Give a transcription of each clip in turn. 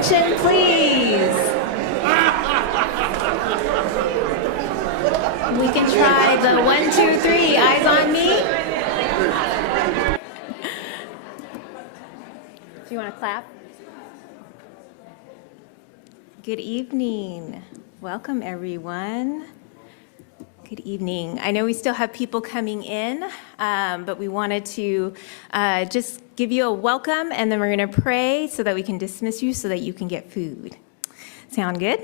attention, please. We can try the 1, 2, 3, eyes on me. Do you want to clap? Good evening. Welcome, everyone. Good evening. I know we still have people coming in, but we wanted to just give you a welcome, and then we're going to pray so that we can dismiss you so that you can get food. Sound good?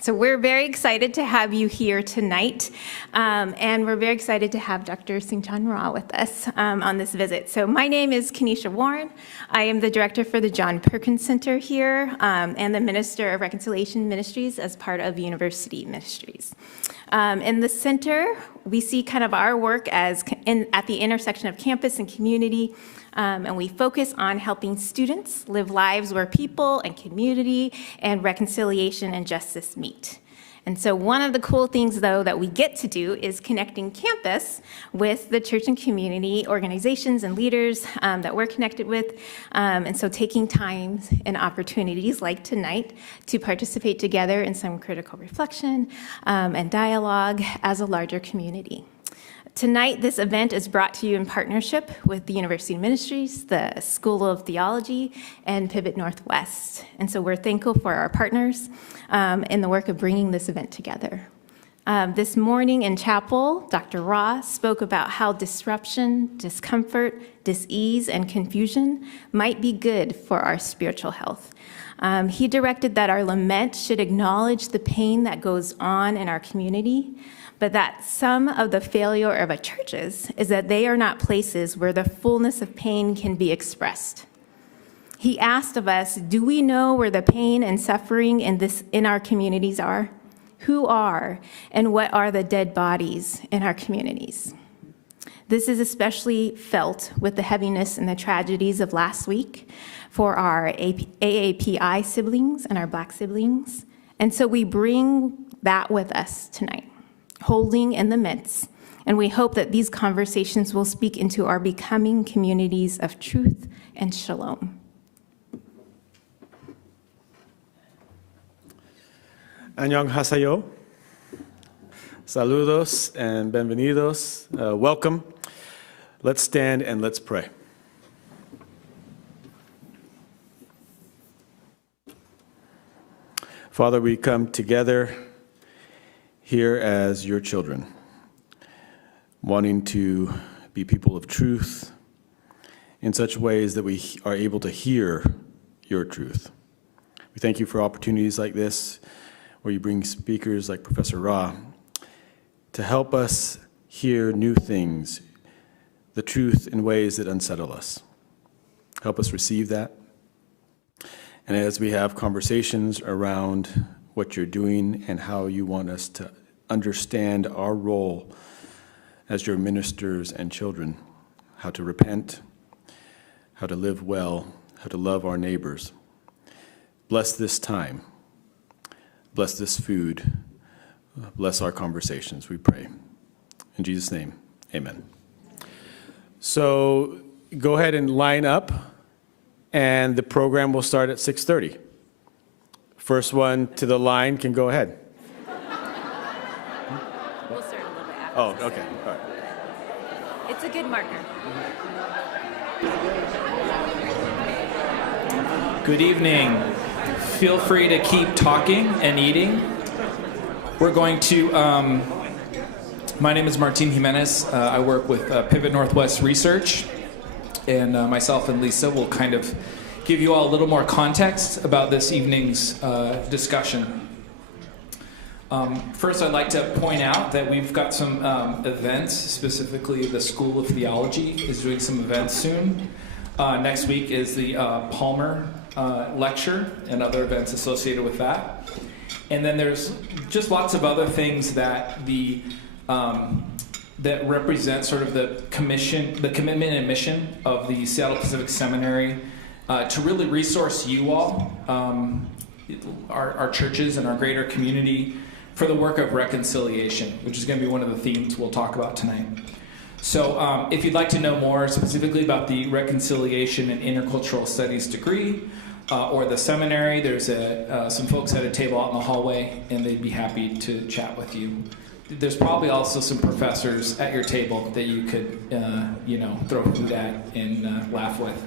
So we're very excited to have you here tonight, and we're very excited to have Dr. Soong-Chan with us on this visit. So my name is Kenesha Warren. I am the director for the John Perkins Center here, and the Minister of Reconciliation Ministries as part of University Ministries. In the center, we see kind of our work as at the intersection of campus and community, and we focus on helping students live lives where people and community and reconciliation and justice meet. And so one of the cool things, though, that we get to do is connecting campus with the church and community organizations and leaders that we're connected with. And so taking times and opportunities like tonight to participate together in some critical reflection and dialogue as a larger community. Tonight, this event is brought to you in partnership with the University Ministries, the School of Theology, and Pivot Northwest. And so we're thankful for our partners in the work of bringing this event together. This morning in chapel, Dr. Ra spoke about how disruption, discomfort, dis-ease, and confusion might be good for our spiritual health. He directed that our lament should acknowledge the pain that goes on in our community, but that some of the failure of our churches is that they are not places where the fullness of pain can be expressed. He asked of us, do we know where the pain and suffering in our communities are? Who are, and what are the dead bodies in our communities? This is especially felt with the heaviness and the tragedies of last week for our AAPI siblings and our Black siblings. And so we bring that with us tonight, holding in the midst, and we hope that these conversations will speak into our becoming communities of truth and shalom. Annyeonghaseyo. Saludos and bienvenidos. Welcome. Let's stand and let's pray. Father, we come together here as your children, wanting to be people of truth in such ways that we are able to hear your truth. We thank you for opportunities like this, where you bring speakers like Professor Ra to help us hear new things, the truth in ways that unsettle us. Help us receive that. And as we have conversations around what you're doing and how you want us to understand our role as your ministers and children, how to repent, how to live well, how to love our neighbors. Bless this time. Bless this food. Bless our conversations, we pray. In Jesus' name, amen. So go ahead and line up, and the program will start at 6:30. First one to the line can go ahead. We'll start a little bit after. Oh, okay, all right. It's a good marker. Good evening. Feel free to keep talking and eating. We're going to, my name is Martin Jimenez. I work with Pivot Northwest Research, and myself and Lisa will kind of give you all a little more context about this evening's discussion. First, I'd like to point out that we've got some events, specifically the School of Theology is doing some events soon. Next week is the Palmer lecture and other events associated with that. And then there's just lots of other things that that represent sort of the commitment and mission of the Seattle Pacific Seminary to really resource you all, our churches and our greater community, for the work of reconciliation, which is going to be one of the themes we'll talk about tonight. So if you'd like to know more specifically about the Reconciliation and Intercultural Studies degree, or the seminary. There's some folks at a table out in the hallway, and they'd be happy to chat with you. There's probably also some professors at your table that you could, throw food at and laugh with.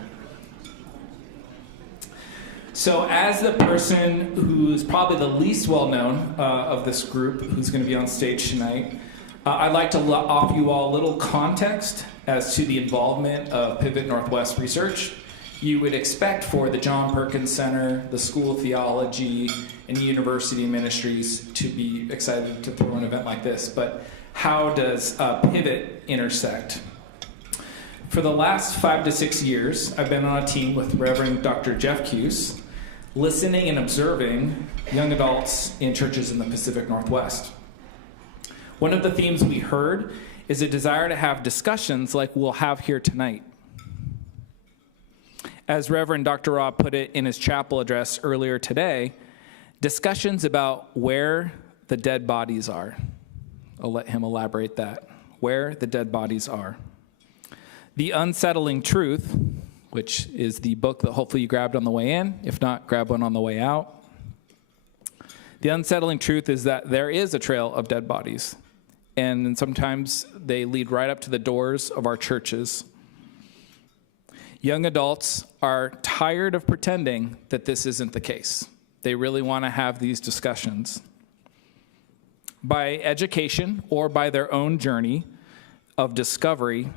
So as the person who's probably the least well-known of this group who's going to be on stage tonight, I'd like to offer you all a little context as to the involvement of Pivot Northwest research. You would expect for the John Perkins Center, the School of Theology, and the University Ministries to be excited to throw an event like this, but how does Pivot intersect? For the last 5 to 6 years, I've been on a team with Reverend Dr. Jeff Cuse, listening and observing young adults in churches in the Pacific Northwest. One of the themes we heard is a desire to have discussions like we'll have here tonight. As Reverend Dr. Rob put it in his chapel address earlier today, discussions about where the dead bodies are. I'll let him elaborate that. Where the dead bodies are. The Unsettling Truth, which is the book that hopefully you grabbed on the way in. If not, grab one on the way out. The unsettling truth is that there is a trail of dead bodies, and sometimes they lead right up to the doors of our churches. Young adults are tired of pretending that this isn't the case. They really want to have these discussions. By education or by their own journey of discovery,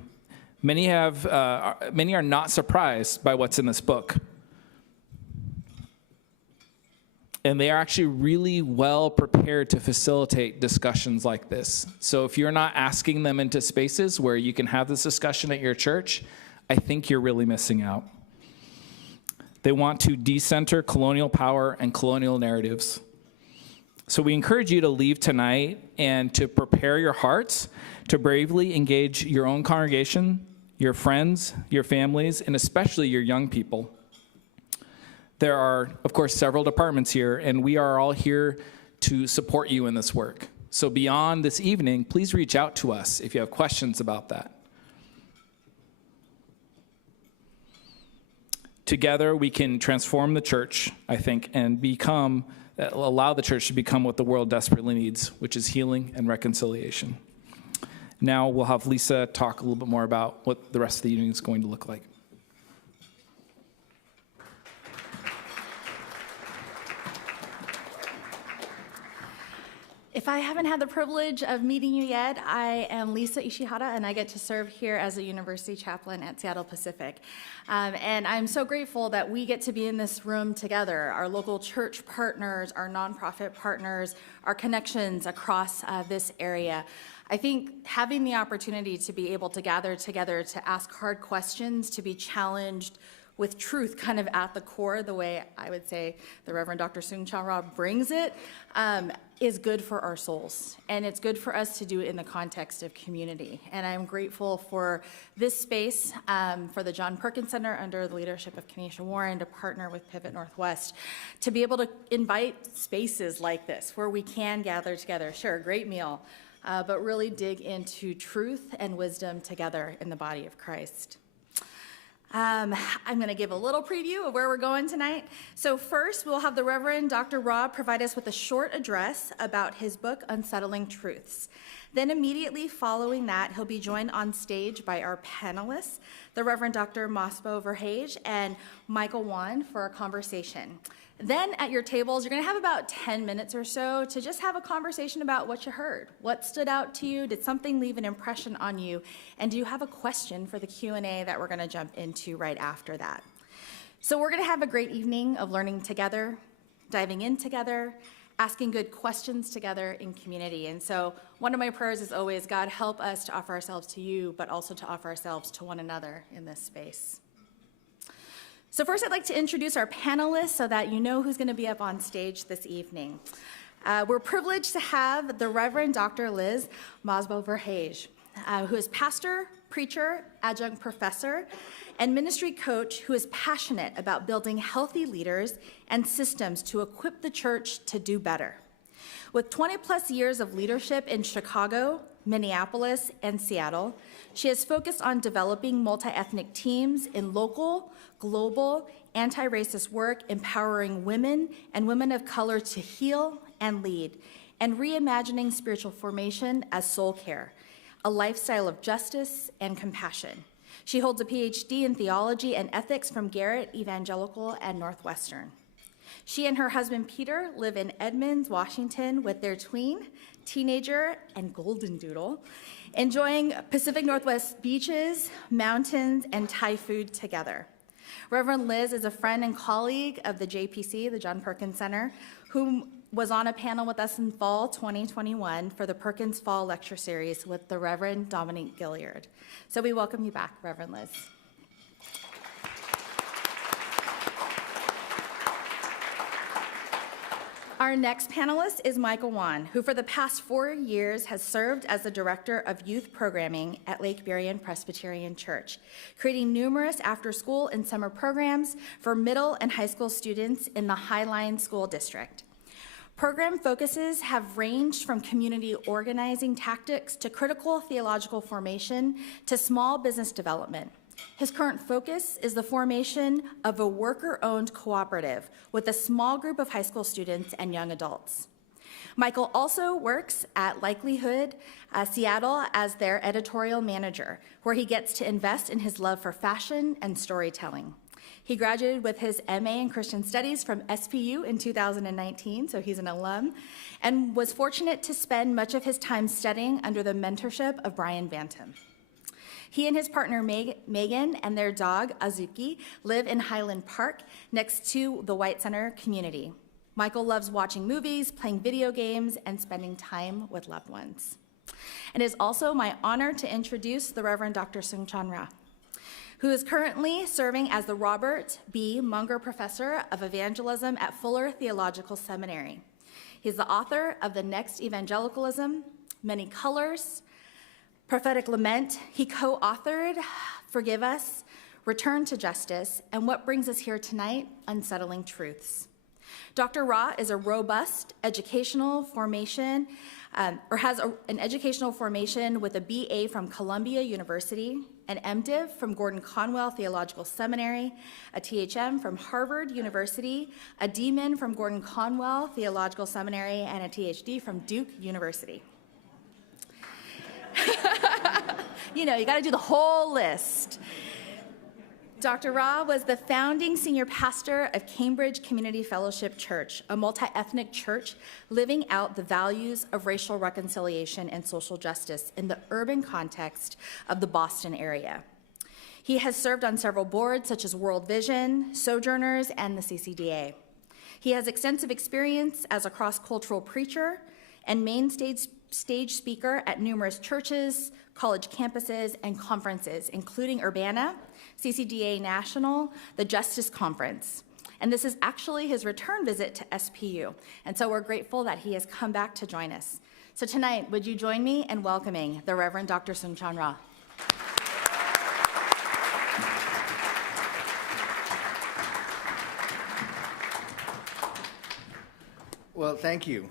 many are not surprised by what's in this book. And they are actually really well prepared to facilitate discussions like this. So if you're not asking them into spaces where you can have this discussion at your church, I think you're really missing out. They want to decenter colonial power and colonial narratives. So we encourage you to leave tonight and to prepare your hearts to bravely engage your own congregation, your friends, your families, and especially your young people. There are, of course, several departments here, and we are all here to support you in this work. So beyond this evening, please reach out to us if you have questions about that. Together, we can transform the church, I think, and allow the church to become what the world desperately needs, which is healing and reconciliation. Now we'll have Lisa talk a little bit more about what the rest of the evening is going to look like. If I haven't had the privilege of meeting you yet, I am Lisa Ishihara, and I get to serve here as a university chaplain at Seattle Pacific. And I'm so grateful that we get to be in this room together, our local church partners, our nonprofit partners, our connections across this area. I think having the opportunity to be able to gather together to ask hard questions, to be challenged with truth kind of at the core, the way I would say the Reverend Dr. Soong-Chan brings it, is good for our souls. And it's good for us to do it in the context of community. And I'm grateful for this space, for the John Perkins Center under the leadership of Kenesha Warren to partner with Pivot Northwest, to be able to invite spaces like this where we can gather together, share a great meal, but really dig into truth and wisdom together in the body of Christ. I'm going to give a little preview of where we're going tonight. So first, we'll have the Reverend Dr. Rob provide us with a short address about his book, Unsettling Truths. Then immediately following that, he'll be joined on stage by our panelists, the Reverend Dr. Mosbo, VerHage, and Michael Wan for a conversation. Then at your tables, you're going to have about 10 minutes or so to just have a conversation about what you heard. What stood out to you? Did something leave an impression on you? And do you have a question for the Q&A that we're going to jump into right after that? So we're going to have a great evening of learning together, diving in together, asking good questions together in community. And so one of my prayers is always, God, help us to offer ourselves to you, but also to offer ourselves to one another in this space. So first, I'd like to introduce our panelists so that you know who's going to be up on stage this evening. We're privileged to have the Reverend Dr. Liz Mosbo VerHage, who is pastor, preacher, adjunct professor, and ministry coach who is passionate about building healthy leaders and systems to equip the church to do better. With 20-plus years of leadership in Chicago, Minneapolis, and Seattle, she has focused on developing multi-ethnic teams in local, global, anti-racist work, empowering women and women of color to heal and lead, and reimagining spiritual formation as soul care, a lifestyle of justice and compassion. She holds a PhD in theology and ethics from Garrett Evangelical and Northwestern. She and her husband Peter live in Edmonds, Washington with their tween, teenager, and golden doodle, enjoying Pacific Northwest beaches, mountains, and Thai food together. Reverend Liz is a friend and colleague of the JPC, the John Perkins Center, who was on a panel with us in fall 2021 for the Perkins Fall Lecture Series with the Reverend Dominique Gilliard. So we welcome you back, Reverend Liz. Our next panelist is Michael Wan, who for the past 4 years has served as the Director of Youth Programming at Lake Berrien Presbyterian Church, creating numerous after-school and summer programs for middle and high school students in the Highline School District. Program focuses have ranged from community organizing tactics to critical theological formation to small business development. His current focus is the formation of a worker-owned cooperative with a small group of high school students and young adults. Michael also works at Likelihood Seattle as their editorial manager, where he gets to invest in his love for fashion and storytelling. He graduated with his MA in Christian Studies from SPU in 2019, so he's an alum, and was fortunate to spend much of his time studying under the mentorship of Brian Bantam. He and his partner Megan and their dog Azuki live in Highland Park next to the White Center community. Michael loves watching movies, playing video games, and spending time with loved ones. And it is also my honor to introduce the Reverend Dr. Soong-Chan, who is currently serving as the Robert B. Munger Professor of Evangelism at Fuller Theological Seminary. He's the author of The Next Evangelicalism, Many Colors, Prophetic Lament. He co-authored Forgive Us, Return to Justice, and what brings us here tonight, Unsettling Truths. Dr. Ra is a robust educational formation, has an educational formation with a BA from Columbia University, an MDiv from Gordon Conwell Theological Seminary, a THM from Harvard University, a DMin from Gordon Conwell Theological Seminary, and a THD from Duke University. You know, you got to do the whole list. Dr. Ra was the founding senior pastor of Cambridge Community Fellowship Church, a multi-ethnic church living out the values of racial reconciliation and social justice in the urban context of the Boston area. He has served on several boards such as World Vision, Sojourners, and the CCDA. He has extensive experience as a cross-cultural preacher and main stage speaker at numerous churches, college campuses, and conferences, including Urbana, CCDA National, the Justice Conference. And this is actually his return visit to SPU. And so we're grateful that he has come back to join us. So tonight, would you join me in welcoming the Reverend Dr. Soong-Chan Ra? Well, thank you.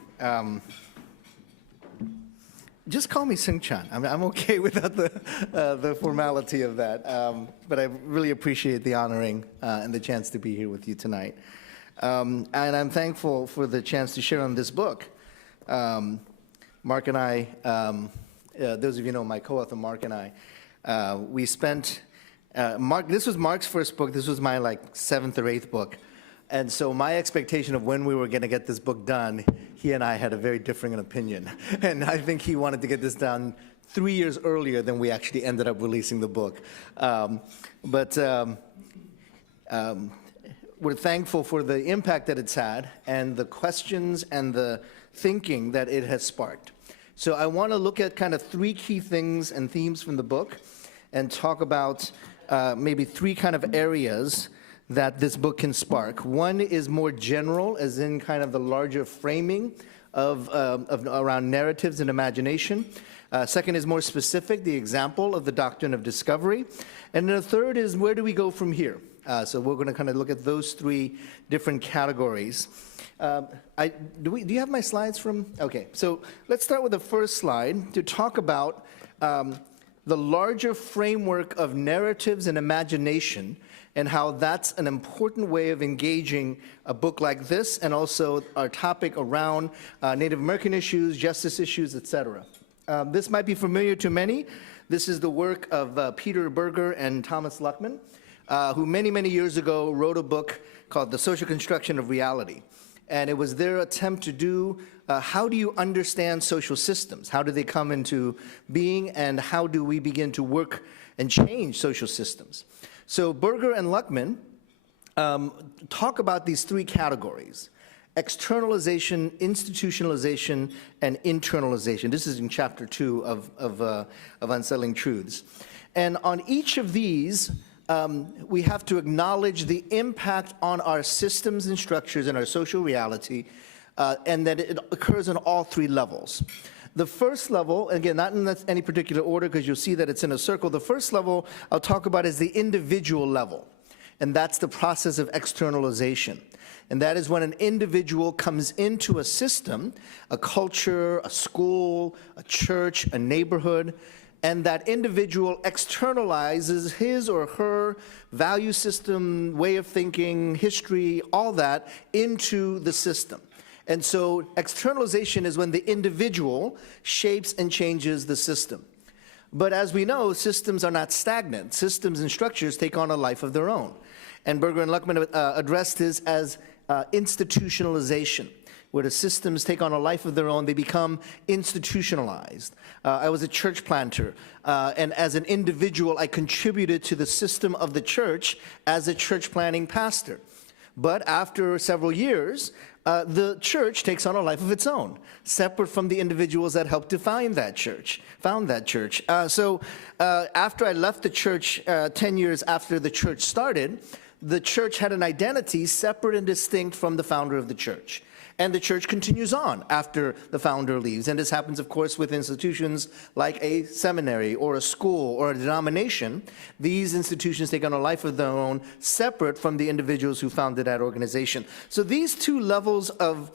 Just call me Soong-Chan. I'm okay without the formality of that, but I really appreciate the honoring and the chance to be here with you tonight. And I'm thankful for the chance to share on this book. Mark and I, those of you know my co-author Mark and I, we spent, this was Mark's first book. This was my seventh or eighth book. And so my expectation of when we were going to get this book done, he and I had a very differing opinion. And I think he wanted to get this done 3 years earlier than we actually ended up releasing the book. We're thankful for the impact that it's had and the questions and the thinking that it has sparked. So I want to look at kind of three key things and themes from the book and talk about maybe three kind of areas that this book can spark. One is more general, as in kind of the larger framing of around narratives and imagination. Second is more specific, the example of the doctrine of discovery. And then the third is, where do we go from here? So we're going to kind of look at those three different categories. Do you have my slides from? Okay, so let's start with the first slide to talk about the larger framework of narratives and imagination and how that's an important way of engaging a book like this and also our topic around Native American issues, justice issues, etc. This might be familiar to many. This is the work of Peter Berger and Thomas Luckman, who many, many years ago wrote a book called The Social Construction of Reality. And it was their attempt to do, how do you understand social systems? How do they come into being, and how do we begin to work and change social systems? So Berger and Luckman talk about these three categories: externalization, institutionalization, and internalization. This is in chapter 2 of Unsettling Truths. And on each of these, we have to acknowledge the impact on our systems and structures and our social reality, and that it occurs on all three levels. The first level, again, not in any particular order because you'll see that it's in a circle. The first level I'll talk about is the individual level, and that's the process of externalization. And that is when an individual comes into a system, a culture, a school, a church, a neighborhood, and that individual externalizes his or her value system, way of thinking, history, all that into the system. And so externalization is when the individual shapes and changes the system. But as we know, systems are not stagnant. Systems and structures take on a life of their own. And Berger and Luckman addressed this as institutionalization, where the systems take on a life of their own, they become institutionalized. I was a church planter, and as an individual, I contributed to the system of the church as a church planting pastor. But after several years, the church takes on a life of its own, separate from the individuals that helped define that church, found that church. So after I left the church, 10 years after the church started, the church had an identity separate and distinct from the founder of the church. And the church continues on after the founder leaves. And this happens, of course, with institutions like a seminary or a school or a denomination. These institutions take on a life of their own, separate from the individuals who founded that organization. So these two levels of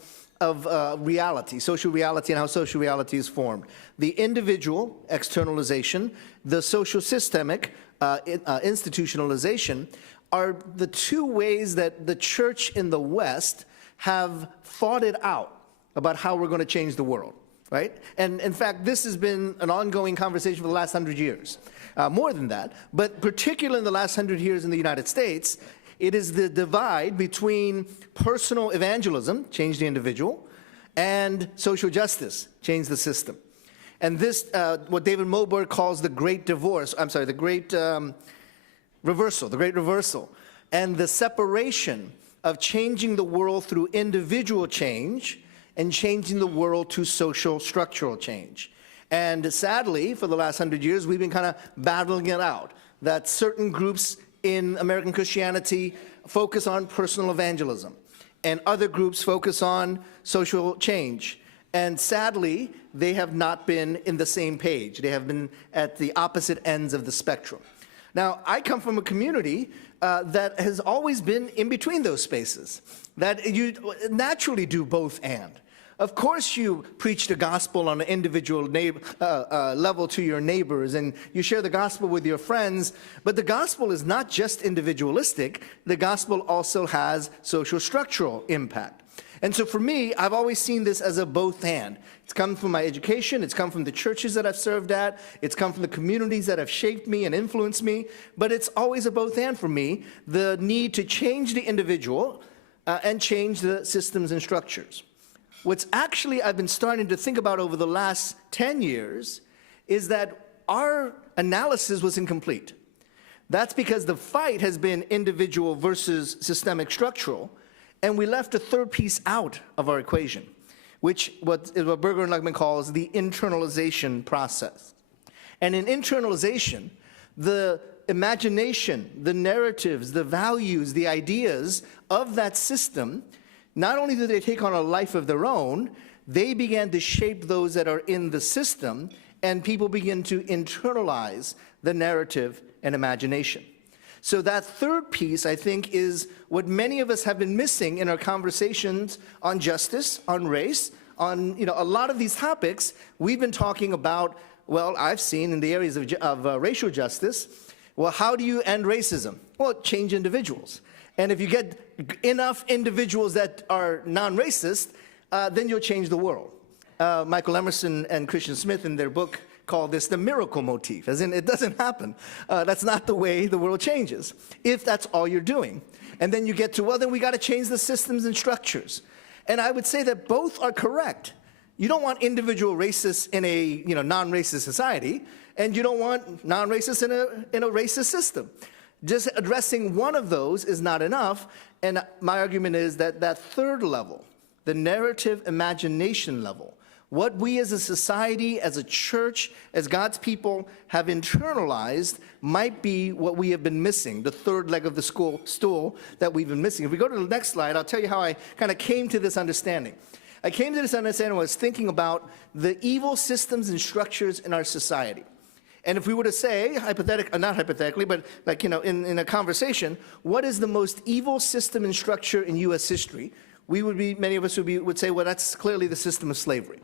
reality, social reality and how social reality is formed. The individual, externalization, the social systemic, institutionalization, are the two ways that the church in the West have fought it out about how we're going to change the world, right? And in fact, this has been an ongoing conversation for the last 100 years. More than that, but particularly in the last 100 years in the United States, it is the divide between personal evangelism, change the individual, and social justice, change the system. And this, what David Mosbo calls the great divorce, the great reversal, and the separation of changing the world through individual change and changing the world to social structural change. And sadly, for the last 100 years, we've been kind of battling it out, that certain groups in American Christianity focus on personal evangelism, and other groups focus on social change. And sadly, they have not been in the same page. They have been at the opposite ends of the spectrum. Now, I come from a community that has always been in between those spaces, that you naturally do both and. Of course you preach the gospel on an individual level to your neighbors, and you share the gospel with your friends, but the gospel is not just individualistic, the gospel also has social structural impact. And so for me, I've always seen this as a both and. It's come from my education, it's come from the churches that I've served at, it's come from the communities that have shaped me and influenced me, but it's always a both and for me, the need to change the individual and change the systems and structures. What's actually I've been starting to think about over the last 10 years is that our analysis was incomplete. That's because the fight has been individual versus systemic structural, and we left a third piece out of our equation, which what Berger and Luckman calls the internalization process. And in internalization, the imagination, the narratives, the values, the ideas of that system, not only do they take on a life of their own, they began to shape those that are in the system, and people begin to internalize the narrative and imagination. So that third piece, I think, is what many of us have been missing in our conversations on justice, on race, on a lot of these topics. We've been talking about, well, I've seen in the areas of racial justice, well, how do you end racism? Well, change individuals. And if you get enough individuals that are non-racist, then you'll change the world. Michael Emerson and Christian Smith in their book call this the miracle motif, as in it doesn't happen. That's not the way the world changes, if that's all you're doing. And then you get to, well, then we got to change the systems and structures. And I would say that both are correct. You don't want individual racists in a non-racist society, and you don't want non-racists in a racist system. Just addressing one of those is not enough, and my argument is that that third level, the narrative imagination level, what we as a society, as a church, as God's people have internalized might be what we have been missing, the third leg of the stool that we've been missing. If we go to the next slide, I'll tell you how I kind of came to this understanding. I came to this understanding when I was thinking about the evil systems and structures in our society. And if we were to say, not hypothetically, but like, in a conversation, what is the most evil system and structure in U.S. history? Many of us would say, well, that's clearly the system of slavery.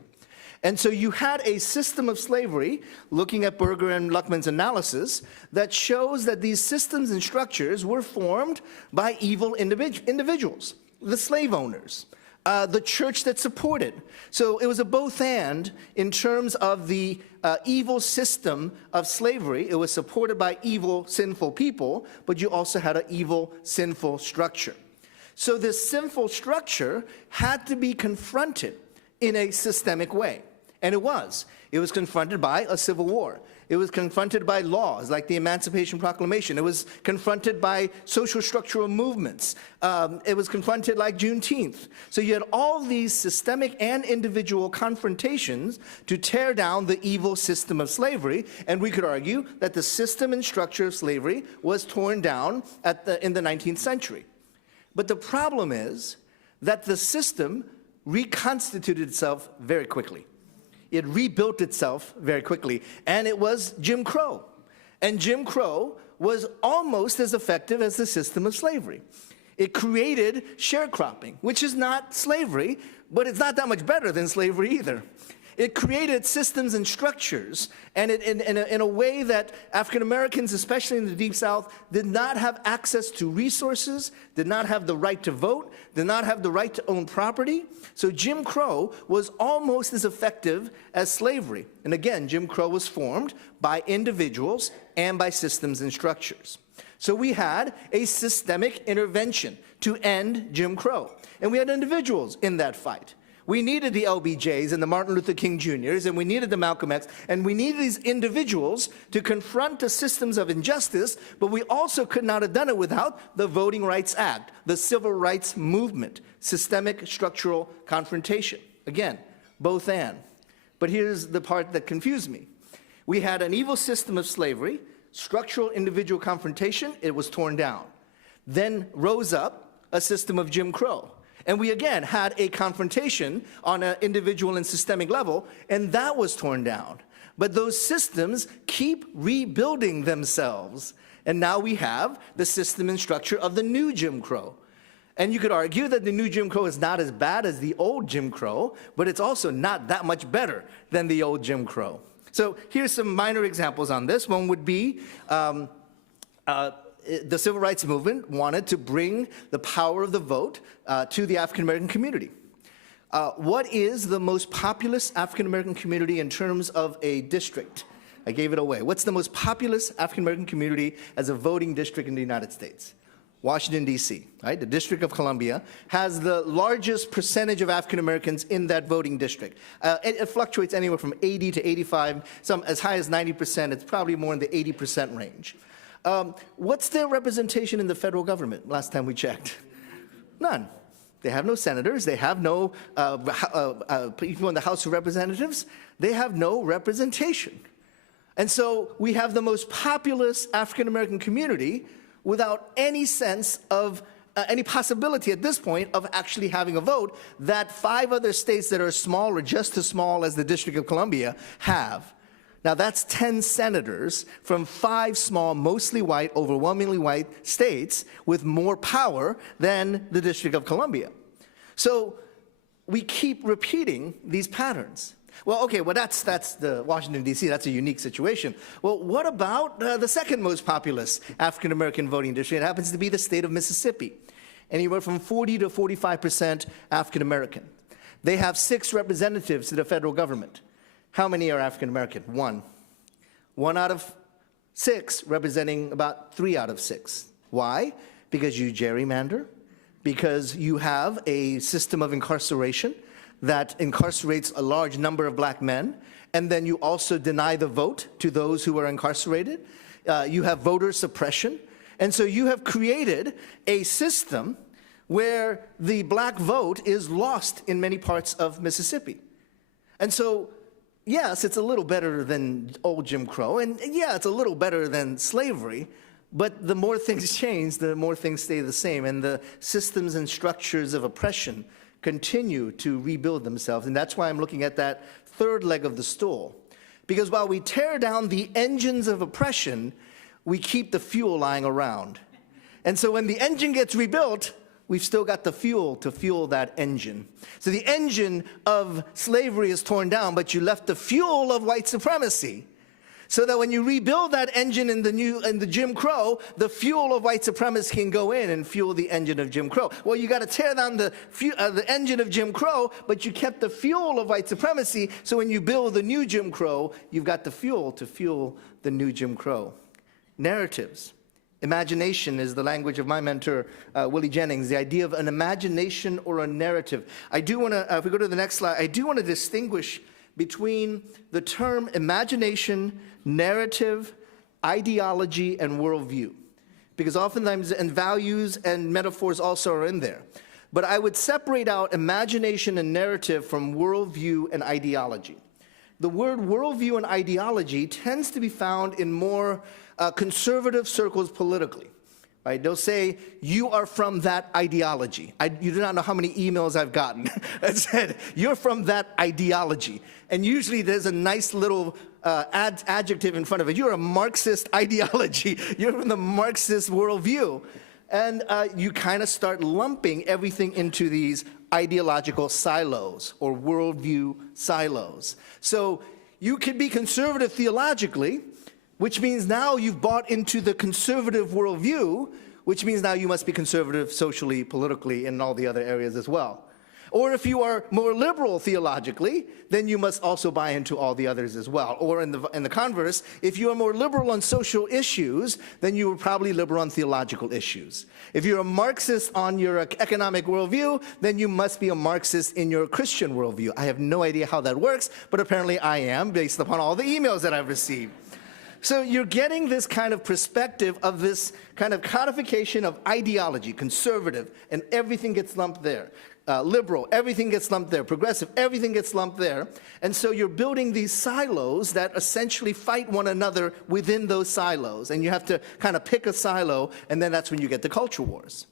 And so you had a system of slavery, looking at Berger and Luckman's analysis, that shows that these systems and structures were formed by evil individuals, the slave owners, the church that supported. So it was a both and in terms of the evil system of slavery. It was supported by evil, sinful people, but you also had an evil, sinful structure. So this sinful structure had to be confronted in a systemic way. And it was. It was confronted by a civil war. It was confronted by laws like the Emancipation Proclamation. It was confronted by social structural movements. It was confronted like Juneteenth. So you had all these systemic and individual confrontations to tear down the evil system of slavery. And we could argue that the system and structure of slavery was torn down in the 19th century. But the problem is that the system reconstituted itself very quickly. It rebuilt itself very quickly, and it was Jim Crow. And Jim Crow was almost as effective as the system of slavery. It created sharecropping, which is not slavery, but it's not that much better than slavery either. It created systems and structures, and in a way that African Americans, especially in the Deep South, did not have access to resources, did not have the right to vote, did not have the right to own property. So Jim Crow was almost as effective as slavery. And again, Jim Crow was formed by individuals and by systems and structures. So we had a systemic intervention to end Jim Crow. And we had individuals in that fight. We needed the LBJs and the Martin Luther King Jr.'s, and we needed the Malcolm X, and we needed these individuals to confront the systems of injustice, but we also could not have done it without the Voting Rights Act, the Civil Rights Movement, systemic structural confrontation. Again, both and. But here's the part that confused me. We had an evil system of slavery, structural individual confrontation, it was torn down. Then rose up a system of Jim Crow. And we again had a confrontation on an individual and systemic level, and that was torn down. But those systems keep rebuilding themselves. And now we have the system and structure of the new Jim Crow. And you could argue that the new Jim Crow is not as bad as the old Jim Crow, but it's also not that much better than the old Jim Crow. So here's some minor examples on this. One would be the Civil Rights Movement wanted to bring the power of the vote to the African American community. What is the most populous African American community in terms of a district? I gave it away. What's the most populous African American community as a voting district in the United States? Washington, D.C., right? The District of Columbia has the largest percentage of African Americans in that voting district. It fluctuates anywhere from 80 to 85, some as high as 90%. It's probably more in the 80% range. What's their representation in the federal government, last time we checked? None. They have no senators. They have no people in the House of Representatives. They have no representation. And so we have the most populous African-American community without any sense of any possibility at this point of actually having a vote that 5 other states that are small or just as small as the District of Columbia have. Now, that's 10 senators from 5 small, mostly white, overwhelmingly white states with more power than the District of Columbia. So we keep repeating these patterns. Well, okay, well, that's the Washington, D.C., that's a unique situation. Well, what about the second most populous African-American voting district? It happens to be the state of Mississippi. Anywhere from 40 to 45% African-American. They have 6 representatives to the federal government. How many are African-American? 1. 1 out of 6, representing about 3 out of 6. Why? Because you gerrymander, because you have a system of incarceration that incarcerates a large number of black men, and then you also deny the vote to those who are incarcerated. You have voter suppression. And so you have created a system where the black vote is lost in many parts of Mississippi. And so, yes, it's a little better than old Jim Crow, and yeah, it's a little better than slavery, but the more things change, the more things stay the same, and the systems and structures of oppression continue to rebuild themselves. And that's why I'm looking at that third leg of the stool. Because while we tear down the engines of oppression, we keep the fuel lying around. And so when the engine gets rebuilt, we've still got the fuel to fuel that engine. So the engine of slavery is torn down, but you left the fuel of white supremacy. So that when you rebuild that engine in the Jim Crow, the fuel of white supremacy can go in and fuel the engine of Jim Crow. Well, you got to tear down the engine of Jim Crow, but you kept the fuel of white supremacy. So when you build the new Jim Crow, you've got the fuel to fuel the new Jim Crow. Narratives. Imagination is the language of my mentor, Willie Jennings, the idea of an imagination or a narrative. I do want to, if we go to the next slide, I do want to distinguish between the term imagination, narrative, ideology, and worldview. Because oftentimes, and values and metaphors also are in there. But I would separate out imagination and narrative from worldview and ideology. The word worldview and ideology tends to be found in more conservative circles politically. Right? They'll say, you are from that ideology. You do not know how many emails I've gotten that said, you're from that ideology. And usually there's a nice little adjective in front of it. You're a Marxist ideology. You're from the Marxist worldview. And you kind of start lumping everything into these ideological silos or worldview silos. So you could be conservative theologically, which means now you've bought into the conservative worldview, which means now you must be conservative socially, politically, and in all the other areas as well. Or if you are more liberal theologically, then you must also buy into all the others as well. Or in the converse, if you are more liberal on social issues, then you are probably liberal on theological issues. If you're a Marxist on your economic worldview, then you must be a Marxist in your Christian worldview. I have no idea how that works, but apparently I am, based upon all the emails that I've received. So you're getting this kind of perspective of this kind of codification of ideology, conservative, and everything gets lumped there. Liberal, everything gets lumped there. Progressive, everything gets lumped there. And so you're building these silos that essentially fight one another within those silos. And you have to kind of pick a silo, and then that's when you get the culture wars.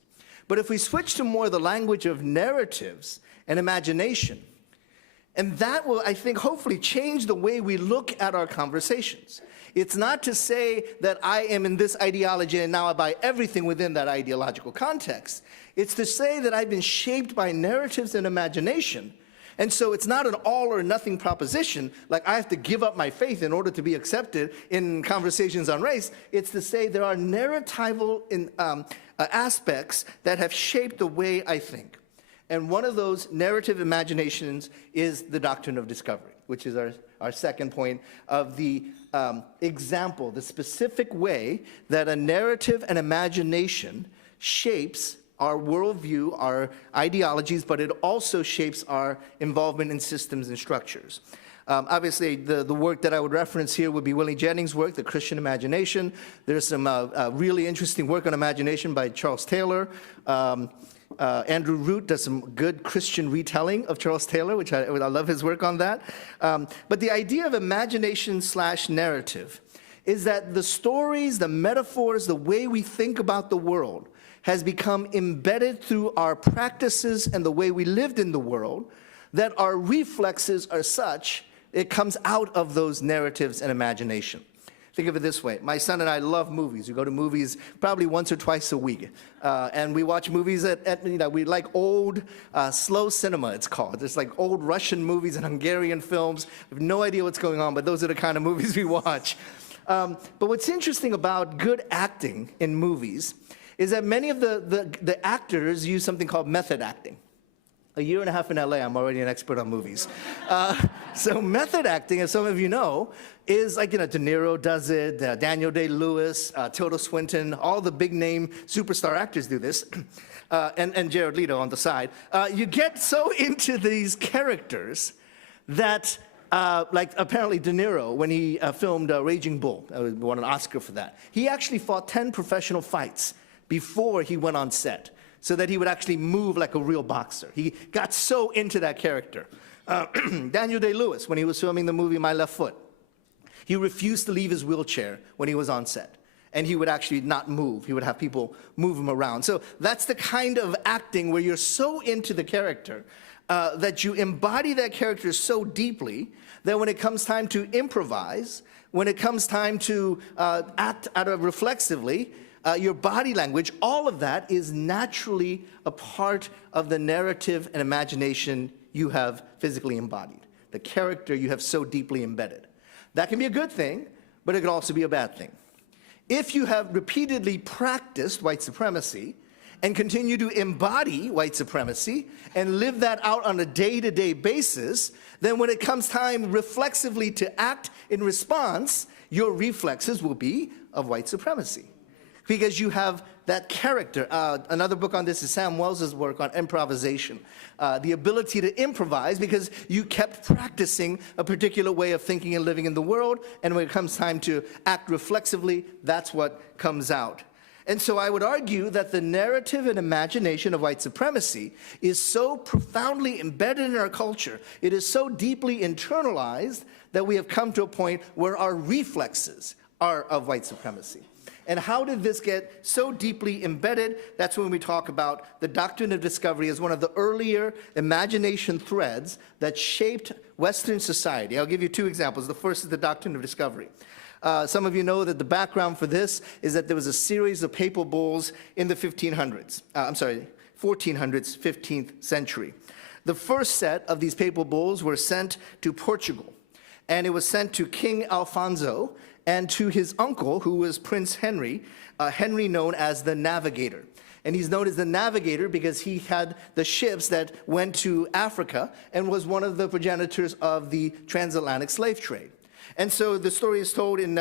But if we switch to more the language of narratives and imagination, and that will, I think, hopefully change the way we look at our conversations. It's not to say that I am in this ideology and now I buy everything within that ideological context. It's to say that I've been shaped by narratives and imagination. And so it's not an all or nothing proposition, like I have to give up my faith in order to be accepted in conversations on race. It's to say there are narratival aspects that have shaped the way I think. And one of those narrative imaginations is the doctrine of discovery, which is our second point of the example, the specific way that a narrative and imagination shapes our worldview, our ideologies, but it also shapes our involvement in systems and structures. Obviously, the work that I would reference here would be Willie Jennings' work, The Christian Imagination. There's some really interesting work on imagination by Charles Taylor. Andrew Root does some good Christian retelling of Charles Taylor, which I love his work on that. But the idea of imagination/narrative is that the stories, the metaphors, the way we think about the world has become embedded through our practices and the way we lived in the world, that our reflexes are such It comes out of those narratives and imagination. Think of it this way. My son and I love movies. We go to movies probably once or twice a week. And we watch movies we like old, slow cinema, it's called. It's like old Russian movies and Hungarian films. I have no idea what's going on, but those are the kind of movies we watch. But what's interesting about good acting in movies is that many of the actors use something called method acting. A year and a half in LA, I'm already an expert on movies. So method acting, as some of you know, is like, De Niro does it, Daniel Day-Lewis, Tilda Swinton, all the big name superstar actors do this, and Jared Leto on the side. You get so into these characters that, like apparently De Niro, when he filmed Raging Bull, won an Oscar for that, he actually fought 10 professional fights before he went on set, so that he would actually move like a real boxer. He got so into that character. Daniel Day-Lewis, when he was filming the movie My Left Foot, he refused to leave his wheelchair when he was on set. And he would actually not move. He would have people move him around. So that's the kind of acting where you're so into the character that you embody that character so deeply that when it comes time to improvise, when it comes time to act out of reflexively, your body language, all of that is naturally a part of the narrative and imagination you have physically embodied, the character you have so deeply embedded. That can be a good thing, but it can also be a bad thing. If you have repeatedly practiced white supremacy and continue to embody white supremacy and live that out on a day-to-day basis, then when it comes time reflexively to act in response, your reflexes will be of white supremacy. Because you have that character. Another book on this is Sam Wells's work on improvisation. The ability to improvise because you kept practicing a particular way of thinking and living in the world, and when it comes time to act reflexively, that's what comes out. And so I would argue that the narrative and imagination of white supremacy is so profoundly embedded in our culture, it is so deeply internalized that we have come to a point where our reflexes are of white supremacy. And how did this get so deeply embedded? That's when we talk about the doctrine of discovery as one of the earlier imagination threads that shaped Western society. I'll give you two examples. The first is the doctrine of discovery. Some of you know that the background for this is that there was a series of papal bulls in the 1400s, 15th century. The first set of these papal bulls were sent to Portugal, and it was sent to King Alfonso and to his uncle, who was Prince Henry, Henry known as the Navigator. And he's known as the Navigator because he had the ships that went to Africa and was one of the progenitors of the transatlantic slave trade. And so the story is told in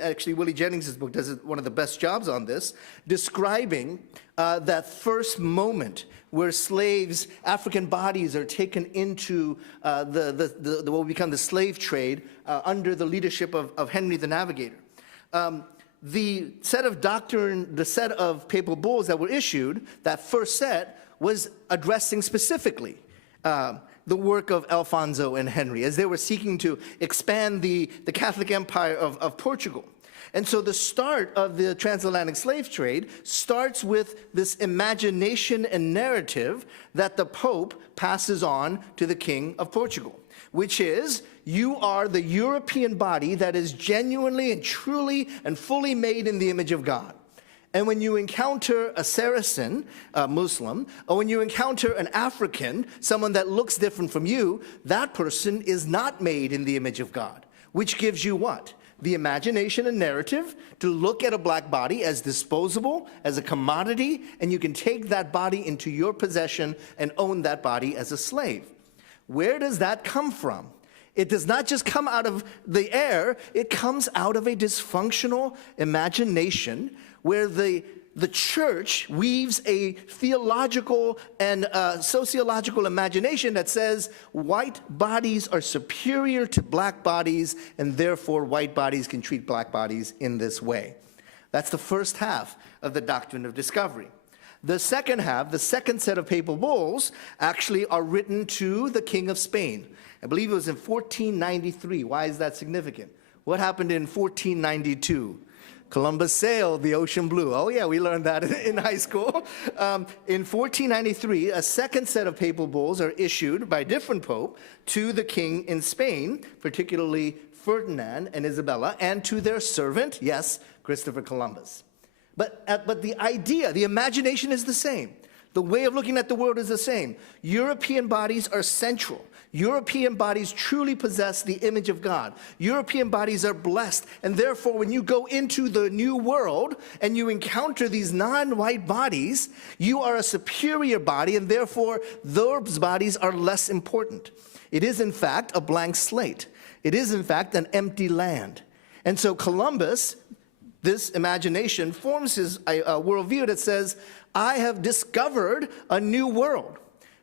actually Willie Jennings' book does one of the best jobs on this, describing that first moment where slaves, African bodies are taken into what will become the slave trade under the leadership of Henry the Navigator. The set of doctrine, the set of papal bulls that were issued, that first set was addressing specifically the work of Alfonso and Henry as they were seeking to expand the Catholic Empire of Portugal. And so the start of the transatlantic slave trade starts with this imagination and narrative that the Pope passes on to the King of Portugal, which is, you are the European body that is genuinely and truly and fully made in the image of God. And when you encounter a Saracen, a Muslim, or when you encounter an African, someone that looks different from you, that person is not made in the image of God, which gives you what? The imagination and narrative to look at a black body as disposable, as a commodity, and you can take that body into your possession and own that body as a slave. Where does that come from? It does not just come out of the air, it comes out of a dysfunctional imagination where the church weaves a theological and sociological imagination that says white bodies are superior to black bodies, and therefore white bodies can treat black bodies in this way. That's the first half of the doctrine of discovery. The second half, the second set of papal bulls, actually are written to the King of Spain. I believe it was in 1493. Why is that significant? What happened in 1492? Columbus sailed the ocean blue. Oh yeah, we learned that in high school. In 1493, a second set of papal bulls are issued by a different pope to the king in Spain, particularly Ferdinand and Isabella, and to their servant, yes, Christopher Columbus. But the idea, the imagination is the same. The way of looking at the world is the same. European bodies are central. European bodies truly possess the image of God. European bodies are blessed, and therefore when you go into the new world and you encounter these non-white bodies, you are a superior body, and therefore those bodies are less important. It is in fact a blank slate. It is in fact an empty land. And so Columbus, this imagination, forms his worldview that says, I have discovered a new world.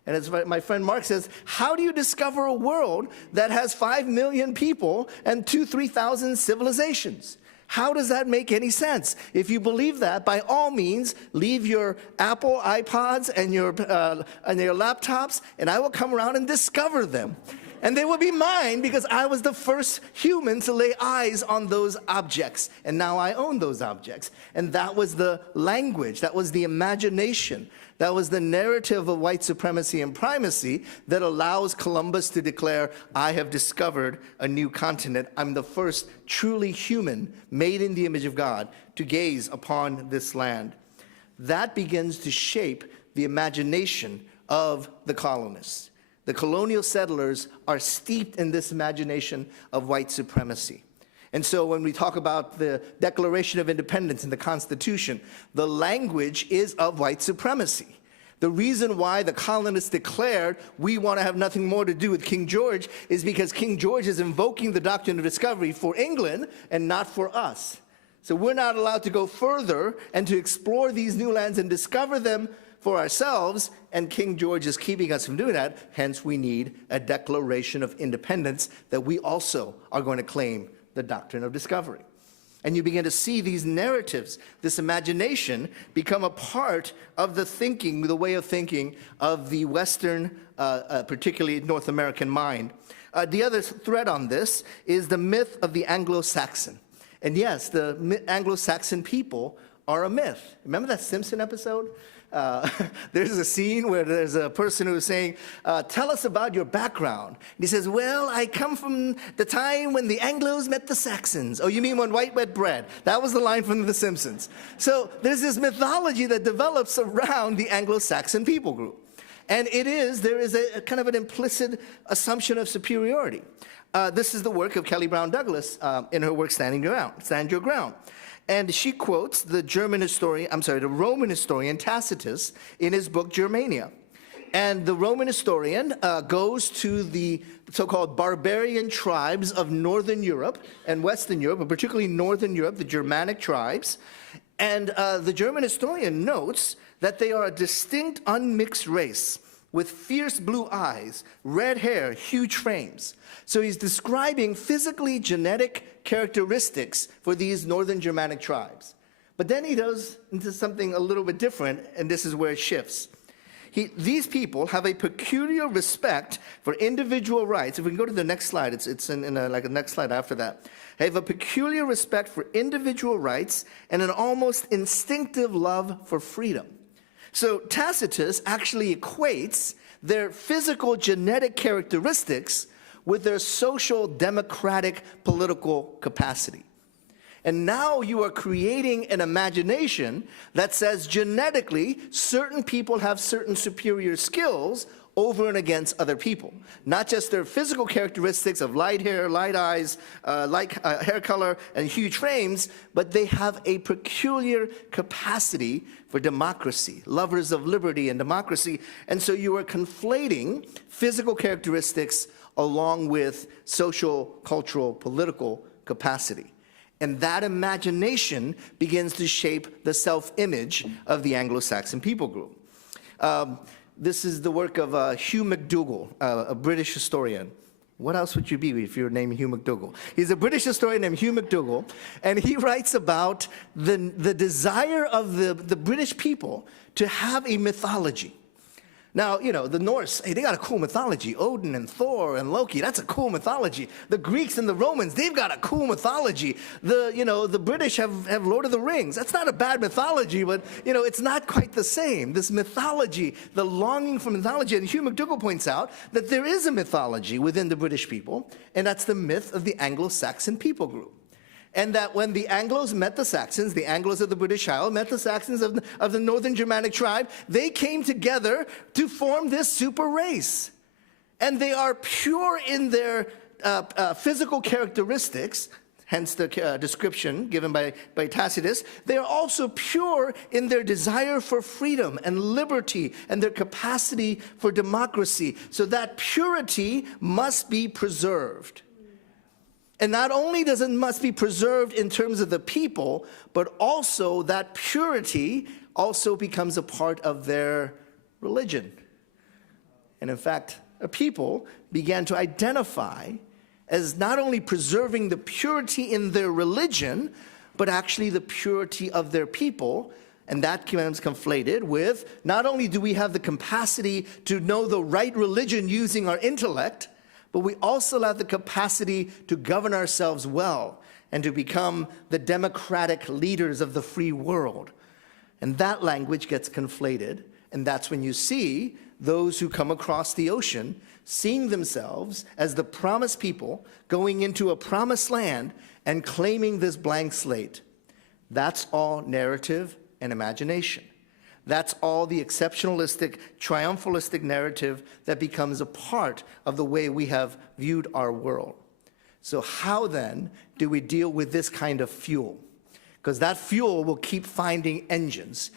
And as my friend Mark says, how do you discover a world that has 5 million people and 3,000 civilizations? How does that make any sense? If you believe that, by all means, leave your Apple iPods and your laptops, and I will come around and discover them. And they will be mine because I was the first human to lay eyes on those objects. And now I own those objects. And that was the language, that was the imagination, that was the narrative of white supremacy and primacy that allows Columbus to declare, I have discovered a new continent. I'm the first truly human, made in the image of God, to gaze upon this land. That begins to shape the imagination of the colonists. The colonial settlers are steeped in this imagination of white supremacy. And so when we talk about the Declaration of Independence and the Constitution, the language is of white supremacy. The reason why the colonists declared we want to have nothing more to do with King George is because King George is invoking the doctrine of discovery for England and not for us. So we're not allowed to go further and to explore these new lands and discover them for ourselves, and King George is keeping us from doing that. Hence, we need a Declaration of Independence that we also are going to claim the doctrine of discovery. And you begin to see these narratives, this imagination, become a part of the thinking, the way of thinking of the Western, particularly North American mind. The other thread on this is the myth of the Anglo-Saxon. And yes, the Anglo-Saxon people are a myth. Remember that Simpson episode? There's a scene where there's a person who's saying, tell us about your background. And he says, well, I come from the time when the Anglos met the Saxons. Oh, you mean when white wet bread? That was the line from The Simpsons. So there's this mythology that develops around the Anglo-Saxon people group. And there is a kind of an implicit assumption of superiority. This is the work of Kelly Brown Douglas in her work Stand Your Ground. And she quotes the Roman historian Tacitus in his book Germania. And the Roman historian goes to the so-called barbarian tribes of Northern Europe and Western Europe, but particularly Northern Europe, the Germanic tribes. And the German historian notes that they are a distinct unmixed race with fierce blue eyes, red hair, huge frames. So he's describing physically genetic characteristics for these northern Germanic tribes. But then he goes into something a little bit different, and this is where it shifts. These people have a peculiar respect for individual rights. If we can go to the next slide, it's in like the next slide after that. They have a peculiar respect for individual rights and an almost instinctive love for freedom. So Tacitus actually equates their physical genetic characteristics with their social democratic political capacity. And now you are creating an imagination that says genetically certain people have certain superior skills over and against other people. Not just their physical characteristics of light hair, light eyes, light hair color, and huge frames, but they have a peculiar capacity for democracy, lovers of liberty and democracy. And so you are conflating physical characteristics along with social, cultural, political capacity. And that imagination begins to shape the self-image of the Anglo-Saxon people group. This is the work of Hugh McDougall, a British historian. What else would you be if you were named Hugh McDougall? He's a British historian named Hugh McDougall, and he writes about the desire of the British people to have a mythology. Now, the Norse, hey, they got a cool mythology. Odin and Thor and Loki, that's a cool mythology. The Greeks and the Romans, they've got a cool mythology. The British have Lord of the Rings. That's not a bad mythology, but, it's not quite the same. This mythology, the longing for mythology, and Hugh McDougall points out that there is a mythology within the British people, and that's the myth of the Anglo-Saxon people group. And that when the Anglos met the Saxons, the Anglos of the British Isles met the Saxons of the northern Germanic tribe, they came together to form this super race. And they are pure in their physical characteristics, hence the description given by Tacitus. They are also pure in their desire for freedom and liberty and their capacity for democracy. So that purity must be preserved. And not only must be preserved in terms of the people, but also that purity also becomes a part of their religion. And in fact, a people began to identify as not only preserving the purity in their religion, but actually the purity of their people. And that becomes conflated with not only do we have the capacity to know the right religion using our intellect, but we also have the capacity to govern ourselves well and to become the democratic leaders of the free world. And that language gets conflated, and that's when you see those who come across the ocean seeing themselves as the promised people going into a promised land and claiming this blank slate. That's all narrative and imagination. That's all the exceptionalistic, triumphalistic narrative that becomes a part of the way we have viewed our world. So how then do we deal with this kind of fuel? Because that fuel will keep finding engines.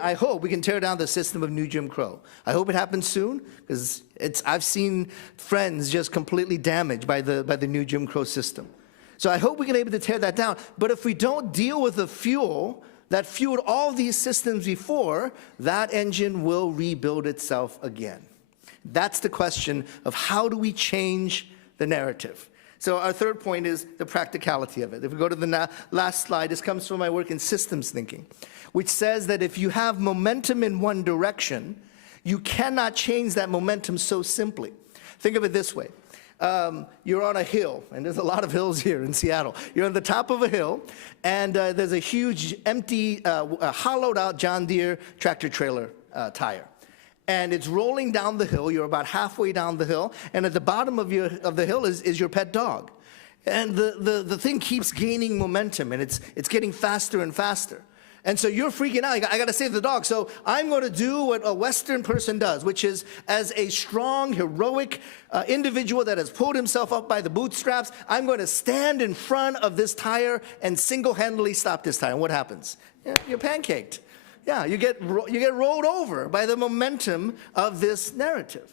I hope we can tear down the system of New Jim Crow. I hope it happens soon, because I've seen friends just completely damaged by the New Jim Crow system. So I hope we can be able to tear that down. But if we don't deal with the fuel that fueled all these systems before, that engine will rebuild itself again. That's the question of how do we change the narrative. So our third point is the practicality of it. If we go to the last slide, this comes from my work in systems thinking, which says that if you have momentum in one direction, you cannot change that momentum so simply. Think of it this way. You're on a hill, and there's a lot of hills here in Seattle. You're on the top of a hill, and there's a huge, empty, hollowed out John Deere tractor trailer tire. And it's rolling down the hill. You're about halfway down the hill, and at the bottom of the hill is your pet dog. And the thing keeps gaining momentum, and it's getting faster and faster. And so you're freaking out. I got to save the dog. So I'm going to do what a Western person does, which is, as a strong, heroic individual that has pulled himself up by the bootstraps, I'm going to stand in front of this tire and single-handedly stop this tire. And what happens? You're pancaked. Yeah, you get rolled over by the momentum of this narrative.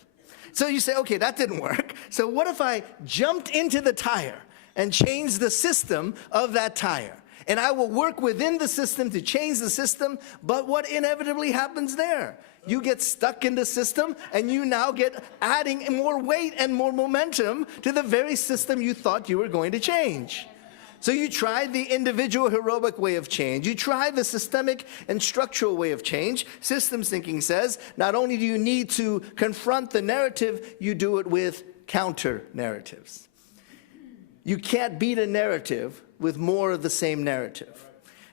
So you say, okay, that didn't work. So what if I jumped into the tire and changed the system of that tire? And I will work within the system to change the system, but what inevitably happens there? You get stuck in the system, and you now get adding more weight and more momentum to the very system you thought you were going to change. So you try the individual heroic way of change. You try the systemic and structural way of change. Systems thinking says not only do you need to confront the narrative, you do it with counter narratives. You can't beat a narrative with more of the same narrative.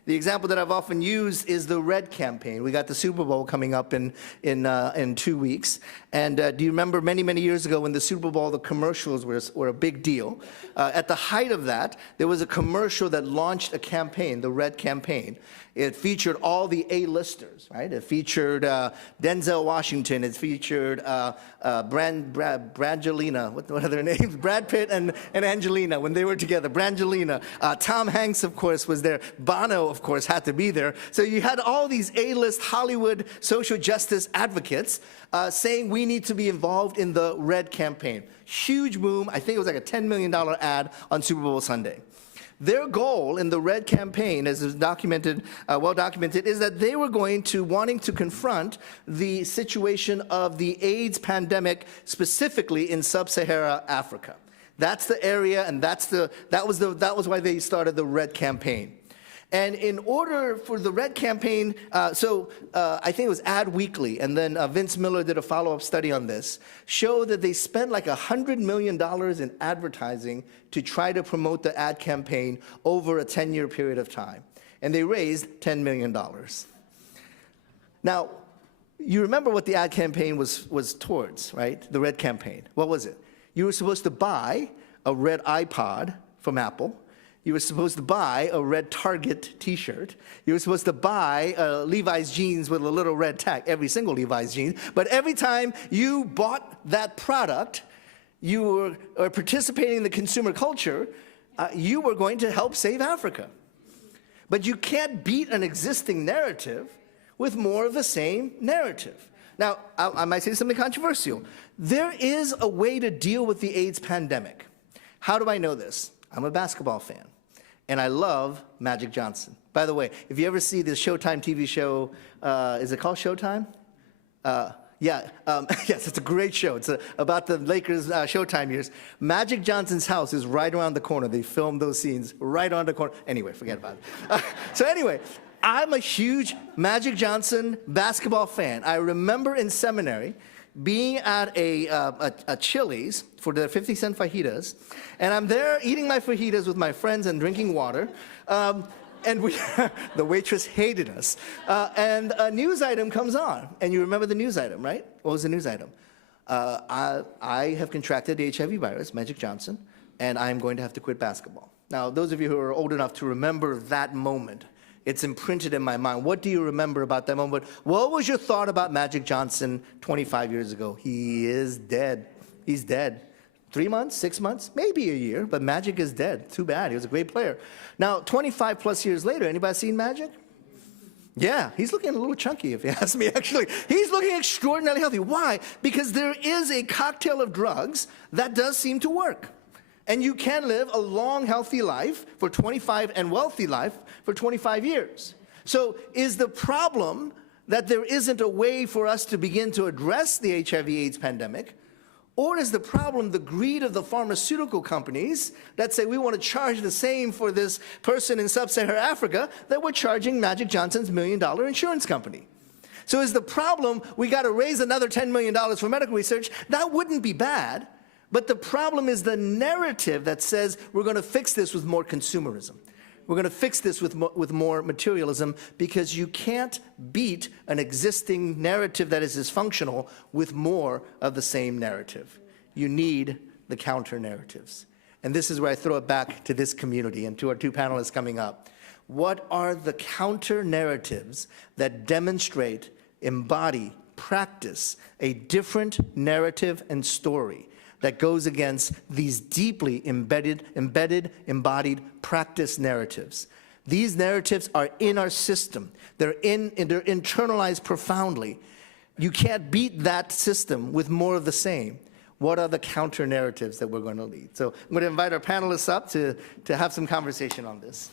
The example that I've often used is the Red campaign. We got the Super Bowl coming up in 2 weeks. And do you remember many years ago when the Super Bowl, the commercials were a big deal? At the height of that, there was a commercial that launched a campaign, the Red campaign. It featured all the A-listers, right? It featured Denzel Washington. It featured Brangelina. What are their names? Brad Pitt and Angelina when they were together. Brangelina. Tom Hanks, of course, was there. Bono, of course, had to be there. So you had all these A-list Hollywood social justice advocates saying we need to be involved in the Red campaign. Huge boom. I think it was like a $10 million ad on Super Bowl Sunday. Their goal in the Red campaign, as is documented, well documented, is that they were wanting to confront the situation of the AIDS pandemic, specifically in sub-Saharan Africa. That's the area, and that was why they started the Red campaign. And in order for the Red campaign, I think it was Ad Weekly, and then Vince Miller did a follow-up study on this, showed that they spent like $100 million in advertising to try to promote the ad campaign over a 10-year period of time. And they raised $10 million. Now, you remember what the ad campaign was towards, right? The Red campaign. What was it? You were supposed to buy a red iPod from Apple. You were supposed to buy a red Target t-shirt. You were supposed to buy Levi's jeans with a little red tag, every single Levi's jeans. But every time you bought that product, you were participating in the consumer culture, you were going to help save Africa. But you can't beat an existing narrative with more of the same narrative. Now, I might say something controversial. There is a way to deal with the AIDS pandemic. How do I know this? I'm a basketball fan, and I love Magic Johnson. By the way, if you ever see the Showtime TV show, is it called Showtime? Yes, it's a great show. It's about the Lakers' Showtime years. Magic Johnson's house is right around the corner. They filmed those scenes right on the corner. Anyway, forget about it. So anyway, I'm a huge Magic Johnson basketball fan. I remember in seminary being at a Chili's for the 50-cent fajitas, and I'm there eating my fajitas with my friends and drinking water, and the waitress hated us, and a news item comes on, and you remember the news item, right? What was the news item? I have contracted the HIV virus, Magic Johnson, and I'm going to have to quit basketball. Now, those of you who are old enough to remember that moment, it's imprinted in my mind. What do you remember about that moment? What was your thought about Magic Johnson 25 years ago? He is dead. He's dead. 3 months, 6 months, maybe a year, but Magic is dead. Too bad. He was a great player. Now, 25 plus years later, anybody seen Magic? Yeah, he's looking a little chunky, if you ask me, actually. He's looking extraordinarily healthy. Why? Because there is a cocktail of drugs that does seem to work. And you can live a long, healthy life for 25 and wealthy life for 25 years. So is the problem that there isn't a way for us to begin to address the HIV/AIDS pandemic? Or is the problem the greed of the pharmaceutical companies that say we want to charge the same for this person in sub-Saharan Africa that we're charging Magic Johnson's $1 million insurance company? So is the problem we got to raise another $10 million for medical research? That wouldn't be bad. But the problem is the narrative that says we're going to fix this with more consumerism. We're going to fix this with more materialism, because you can't beat an existing narrative that is dysfunctional with more of the same narrative. You need the counter narratives. And this is where I throw it back to this community and to our two panelists coming up. What are the counter narratives that demonstrate, embody, practice a different narrative and story that goes against these deeply embedded, embodied practice narratives? These narratives are in our system. They're internalized profoundly. You can't beat that system with more of the same. What are the counter narratives that we're going to lead? So I'm going to invite our panelists up to have some conversation on this.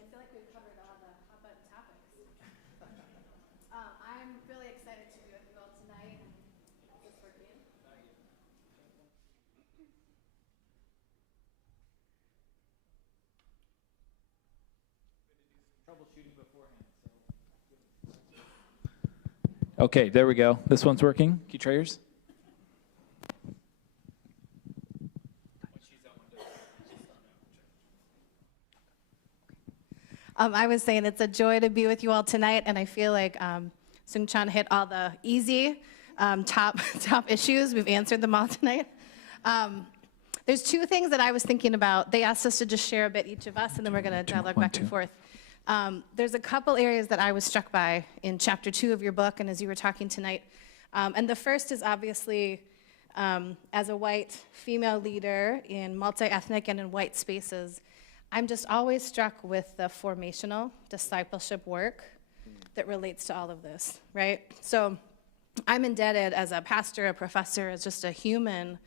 I feel like we've covered all the hot button topics. I'm really excited to be with you all tonight. Is this working? Troubleshooting beforehand. Okay, there we go. This one's working. Can you try yours? I was saying it's a joy to be with you all tonight, and I feel like Soong-Chan hit all the easy top issues. We've answered them all tonight. There's two things that I was thinking about. They asked us to just share a bit, each of us, and then we're going to dialogue back and forth. There's a couple areas that I was struck by in chapter 2 of your book, and as you were talking tonight. And the first is obviously, as a white female leader in multi-ethnic and in white spaces, I'm just always struck with the formational discipleship work that relates to all of this, right? So I'm indebted as a pastor, a professor, as just a human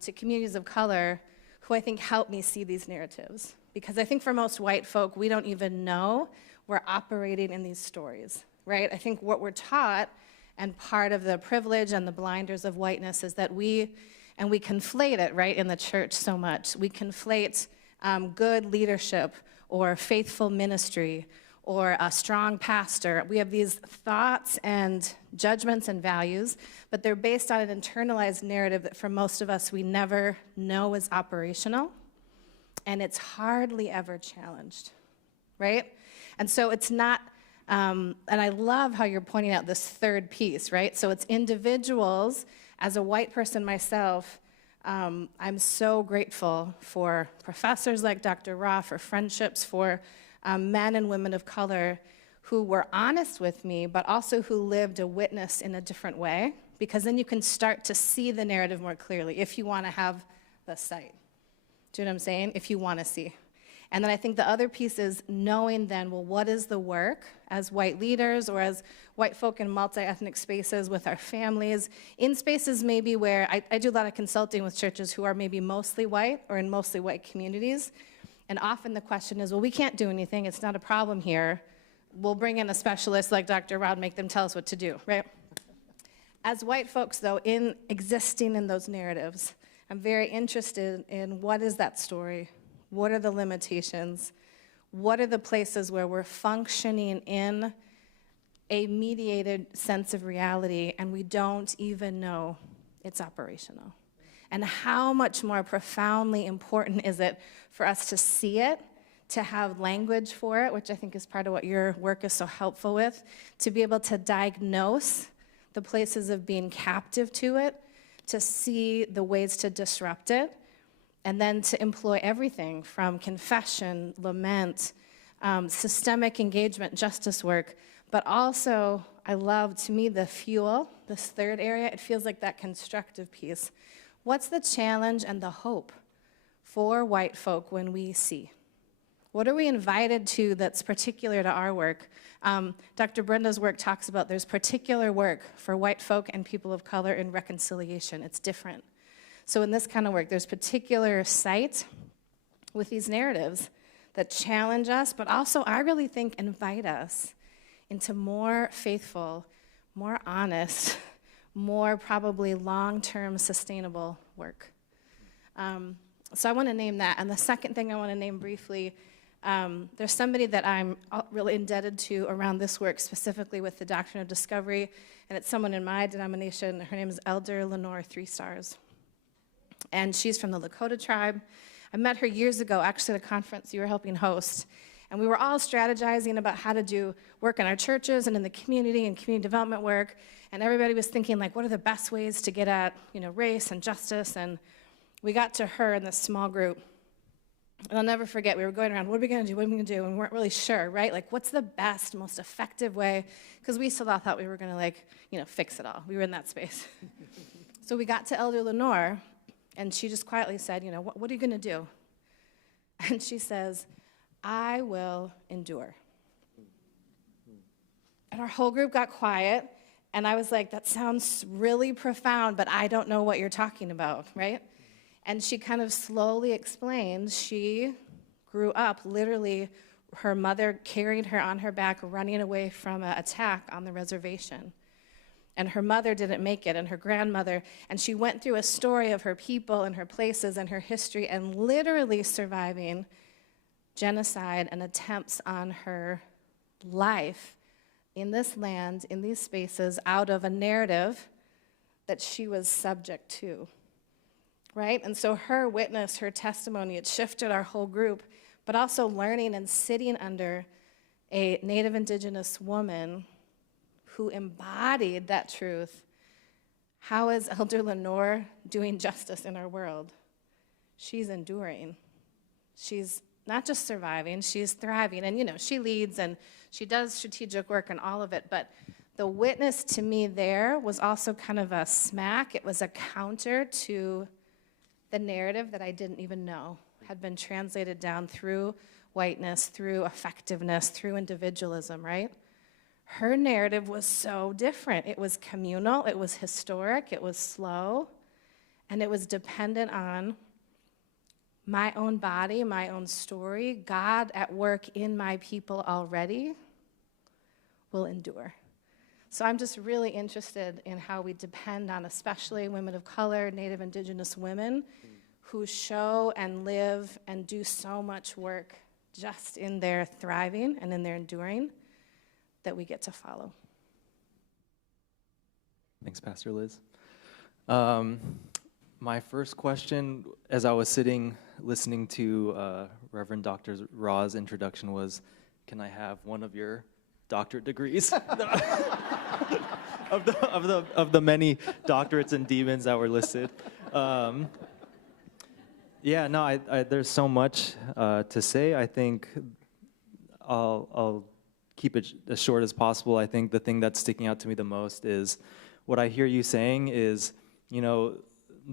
to communities of color who I think help me see these narratives. Because I think for most white folk, we don't even know we're operating in these stories, right? I think what we're taught, and part of the privilege and the blinders of whiteness, is that we conflate it, right, in the church so much. We conflate good leadership or faithful ministry or a strong pastor. We have these thoughts and judgments and values, but they're based on an internalized narrative that for most of us we never know is operational, and it's hardly ever challenged, right? And so it's not, and I love how you're pointing out this third piece, right? So it's individuals. As a white person myself, I'm so grateful for professors like Dr. Ra, for friendships, for men and women of color who were honest with me, but also who lived a witness in a different way, because then you can start to see the narrative more clearly if you want to have the sight. Do you know what I'm saying? If you want to see. And then I think the other piece is knowing then, well, what is the work as white leaders or as white folk in multi-ethnic spaces with our families, in spaces maybe where I do a lot of consulting with churches who are maybe mostly white or in mostly white communities. And often the question is, well, we can't do anything. It's not a problem here. We'll bring in a specialist like Dr. Rod, make them tell us what to do, right? As white folks, though, in existing in those narratives, I'm very interested in what is that story? What are the limitations? What are the places where we're functioning in a mediated sense of reality and we don't even know it's operational? And how much more profoundly important is it for us to see it, to have language for it, which I think is part of what your work is so helpful with, to be able to diagnose the places of being captive to it, to see the ways to disrupt it, and then to employ everything from confession, lament, systemic engagement, justice work, but also, I love, to me, the fuel, this third area, it feels like that constructive piece. What's the challenge and the hope for white folk when we see? What are we invited to that's particular to our work? Dr. Brenda's work talks about there's particular work for white folk and people of color in reconciliation. It's different. So in this kind of work, there's particular sight with these narratives that challenge us, but also I really think invite us into more faithful, more honest, more probably long-term sustainable work. So I want to name that. And the second thing I want to name briefly, there's somebody that I'm really indebted to around this work, specifically with the Doctrine of Discovery, and it's someone in my denomination. Her name is Elder Lenore 3 Stars. And she's from the Lakota tribe. I met her years ago, actually at a conference you were helping host. And we were all strategizing about how to do work in our churches and in the community and community development work. And everybody was thinking, like, what are the best ways to get at, race and justice? And we got to her in this small group. And I'll never forget, we were going around, what are we going to do, what are we going to do? And we weren't really sure, right? Like, what's the best, most effective way? Because we still thought we were going to, fix it all. We were in that space. So we got to Elder Lenore, and she just quietly said, what are you going to do? And she says, I will endure. And our whole group got quiet, and I was like, that sounds really profound, but I don't know what you're talking about, right? And she kind of slowly explained she grew up, literally, her mother carried her on her back, running away from an attack on the reservation. And her mother didn't make it, and her grandmother, and she went through a story of her people and her places and her history and literally surviving genocide and attempts on her life in this land, in these spaces, out of a narrative that she was subject to, right? And so her witness, her testimony, it shifted our whole group, but also learning and sitting under a Native Indigenous woman who embodied that truth. How is Elder Lenore doing justice in our world? She's enduring. She's not just surviving, she's thriving. And, she leads and she does strategic work and all of it. But the witness to me there was also kind of a smack. It was a counter to the narrative that I didn't even know had been translated down through whiteness, through effectiveness, through individualism, right? her narrative was so different. It was communal, it was historic, it was slow, and it was dependent on my own body, my own story. God at work in my people already will endure. So I'm just really interested in how we depend on especially women of color, Native Indigenous women, who show and live and do so much work just in their thriving and in their enduring that we get to follow. Thanks, Pastor Liz. My first question, as I was sitting listening to Reverend Dr. Ra's introduction, was, can I have one of your doctorate degrees? of the many doctorates and demons that were listed. There's so much to say. I think I'll keep it as short as possible. I think the thing that's sticking out to me the most is what I hear you saying is,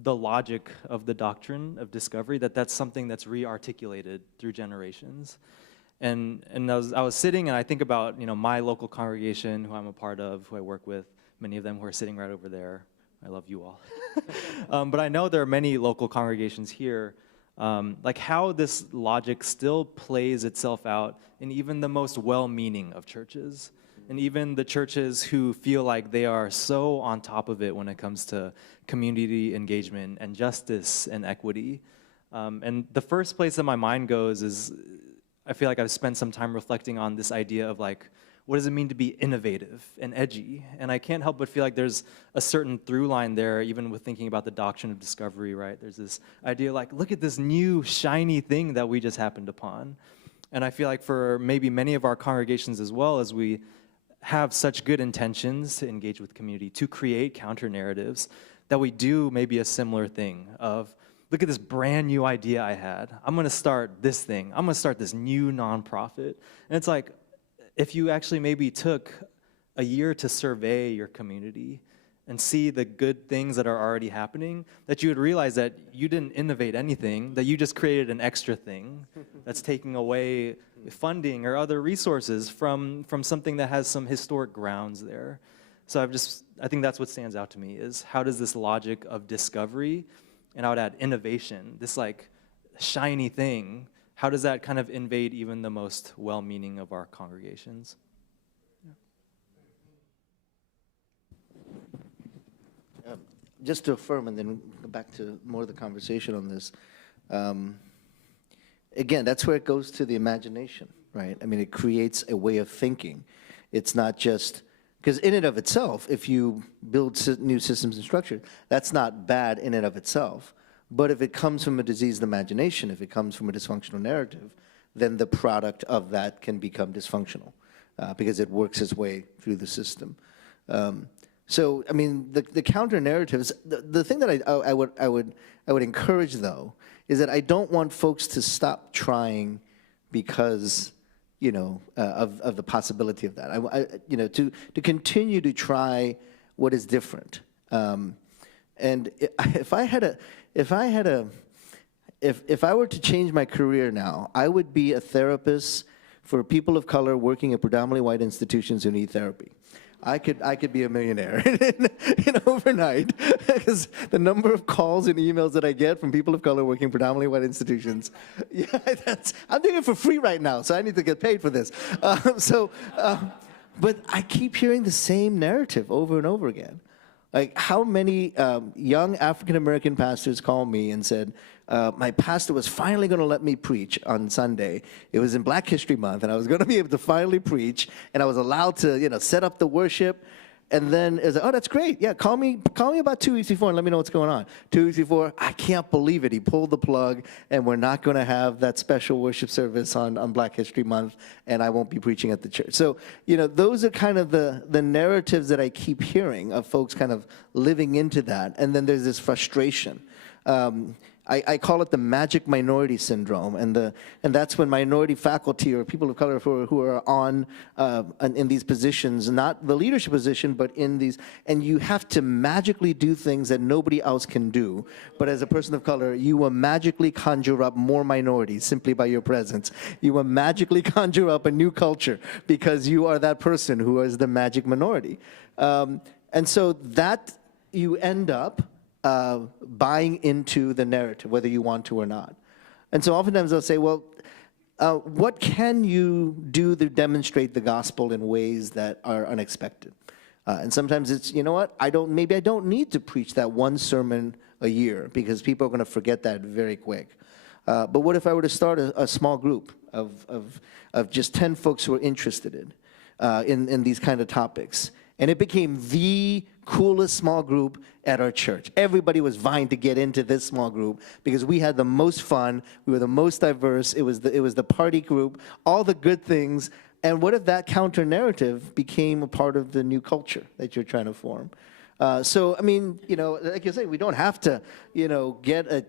the logic of the doctrine of discovery, that's something that's re-articulated through generations. And I was sitting and I think about, my local congregation, who I'm a part of, who I work with, many of them who are sitting right over there. I love you all. But I know there are many local congregations here, like how this logic still plays itself out in even the most well-meaning of churches. And even the churches who feel like they are so on top of it when it comes to community engagement and justice and equity. And the first place that my mind goes is, I feel like I've spent some time reflecting on this idea of like, what does it mean to be innovative and edgy? And I can't help but feel like there's a certain through line there, even with thinking about the doctrine of discovery, right? There's this idea like, look at this new shiny thing that we just happened upon. And I feel like for maybe many of our congregations as well, as we have such good intentions to engage with community, to create counter narratives, that we do maybe a similar thing of, look at this brand new idea I had. I'm gonna start this thing. I'm gonna start this new nonprofit. And it's like, if you actually maybe took a year to survey your community and see the good things that are already happening, that you would realize that you didn't innovate anything, that you just created an extra thing that's taking away funding or other resources from something that has some historic grounds there. So I think that's what stands out to me, is how does this logic of discovery, and I would add innovation, this like shiny thing, how does that kind of invade even the most well-meaning of our congregations? Just to affirm, and then go back to more of the conversation on this. Again, that's where it goes to the imagination, right? I mean, it creates a way of thinking. It's not just, because in and of itself, if you build new systems and structure, that's not bad in and of itself. But if it comes from a diseased imagination, if it comes from a dysfunctional narrative, then the product of that can become dysfunctional because it works its way through the system. So, I mean, the counter narratives. The thing that I would encourage, though, is that I don't want folks to stop trying because of the possibility of that. To continue to try what is different. And if I were to change my career now, I would be a therapist for people of color working at predominantly white institutions who need therapy. I could be a millionaire in overnight, because the number of calls and emails that I get from people of color working predominantly white institutions, I'm doing it for free right now, so I need to get paid for this. But I keep hearing the same narrative over and over again. Like, how many young African-American pastors called me and said, my pastor was finally going to let me preach on Sunday. It was in Black History Month, and I was going to be able to finally preach, and I was allowed to, set up the worship. And then it was like, oh, that's great. Yeah, call me about 2 weeks before and let me know what's going on. 2 weeks before, I can't believe it. He pulled the plug, and we're not going to have that special worship service on Black History Month, and I won't be preaching at the church. So, those are kind of the narratives that I keep hearing of folks kind of living into that. And then there's this frustration. I call it the magic minority syndrome, and that's when minority faculty or people of color who are on in these positions, not the leadership position, but in these, and you have to magically do things that nobody else can do. But as a person of color, you will magically conjure up more minorities simply by your presence. You will magically conjure up a new culture because you are that person who is the magic minority, and so that you end up buying into the narrative, whether you want to or not. And so oftentimes they'll say, well, what can you do to demonstrate the gospel in ways that are unexpected? And sometimes it's, you know what, maybe I don't need to preach that one sermon a year because people are going to forget that very quick. But what if I were to start a small group of just 10 folks who are interested in these kind of topics? And it became the coolest small group at our church. Everybody was vying to get into this small group because we had the most fun, we were the most diverse, it was the party group, all the good things. And what if that counter-narrative became a part of the new culture that you're trying to form? So, I mean, you know, like you say, we don't have to, you know, get a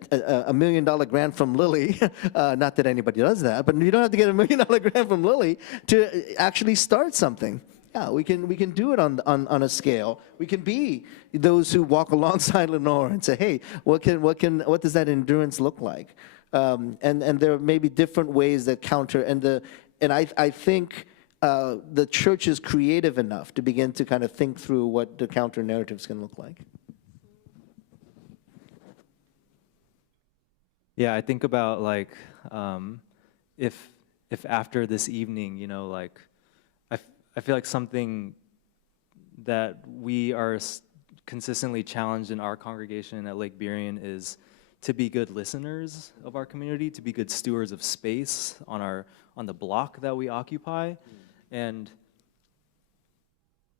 $1 million grant from Lilly. Not that anybody does that, but you don't have to get a $1 million grant from Lilly to actually start something. Yeah, we can do it on a scale. We can be those who walk alongside Lenore and say, hey, what does that endurance look like? And there may be different ways that counter, and I think the church is creative enough to begin to kind of think through what the counter narratives can look like. Yeah, I think about like if after this evening, you know, like I feel like something that we are consistently challenged in our congregation at Lake Burien is to be good listeners of our community, to be good stewards of space on the block that we occupy. And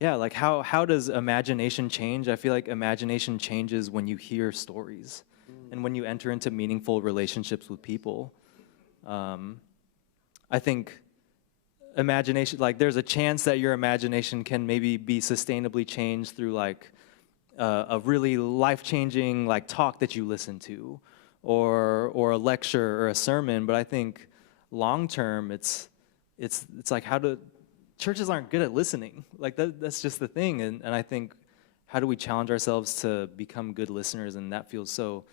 yeah, like how does imagination change? I feel like imagination changes when you hear stories and when you enter into meaningful relationships with people. I think imagination, like there's a chance that your imagination can maybe be sustainably changed through like a really life-changing like talk that you listen to or a lecture or a sermon. But I think long-term it's like churches aren't good at listening. Like that's just the thing. And I think how do we challenge ourselves to become good listeners? And that feels so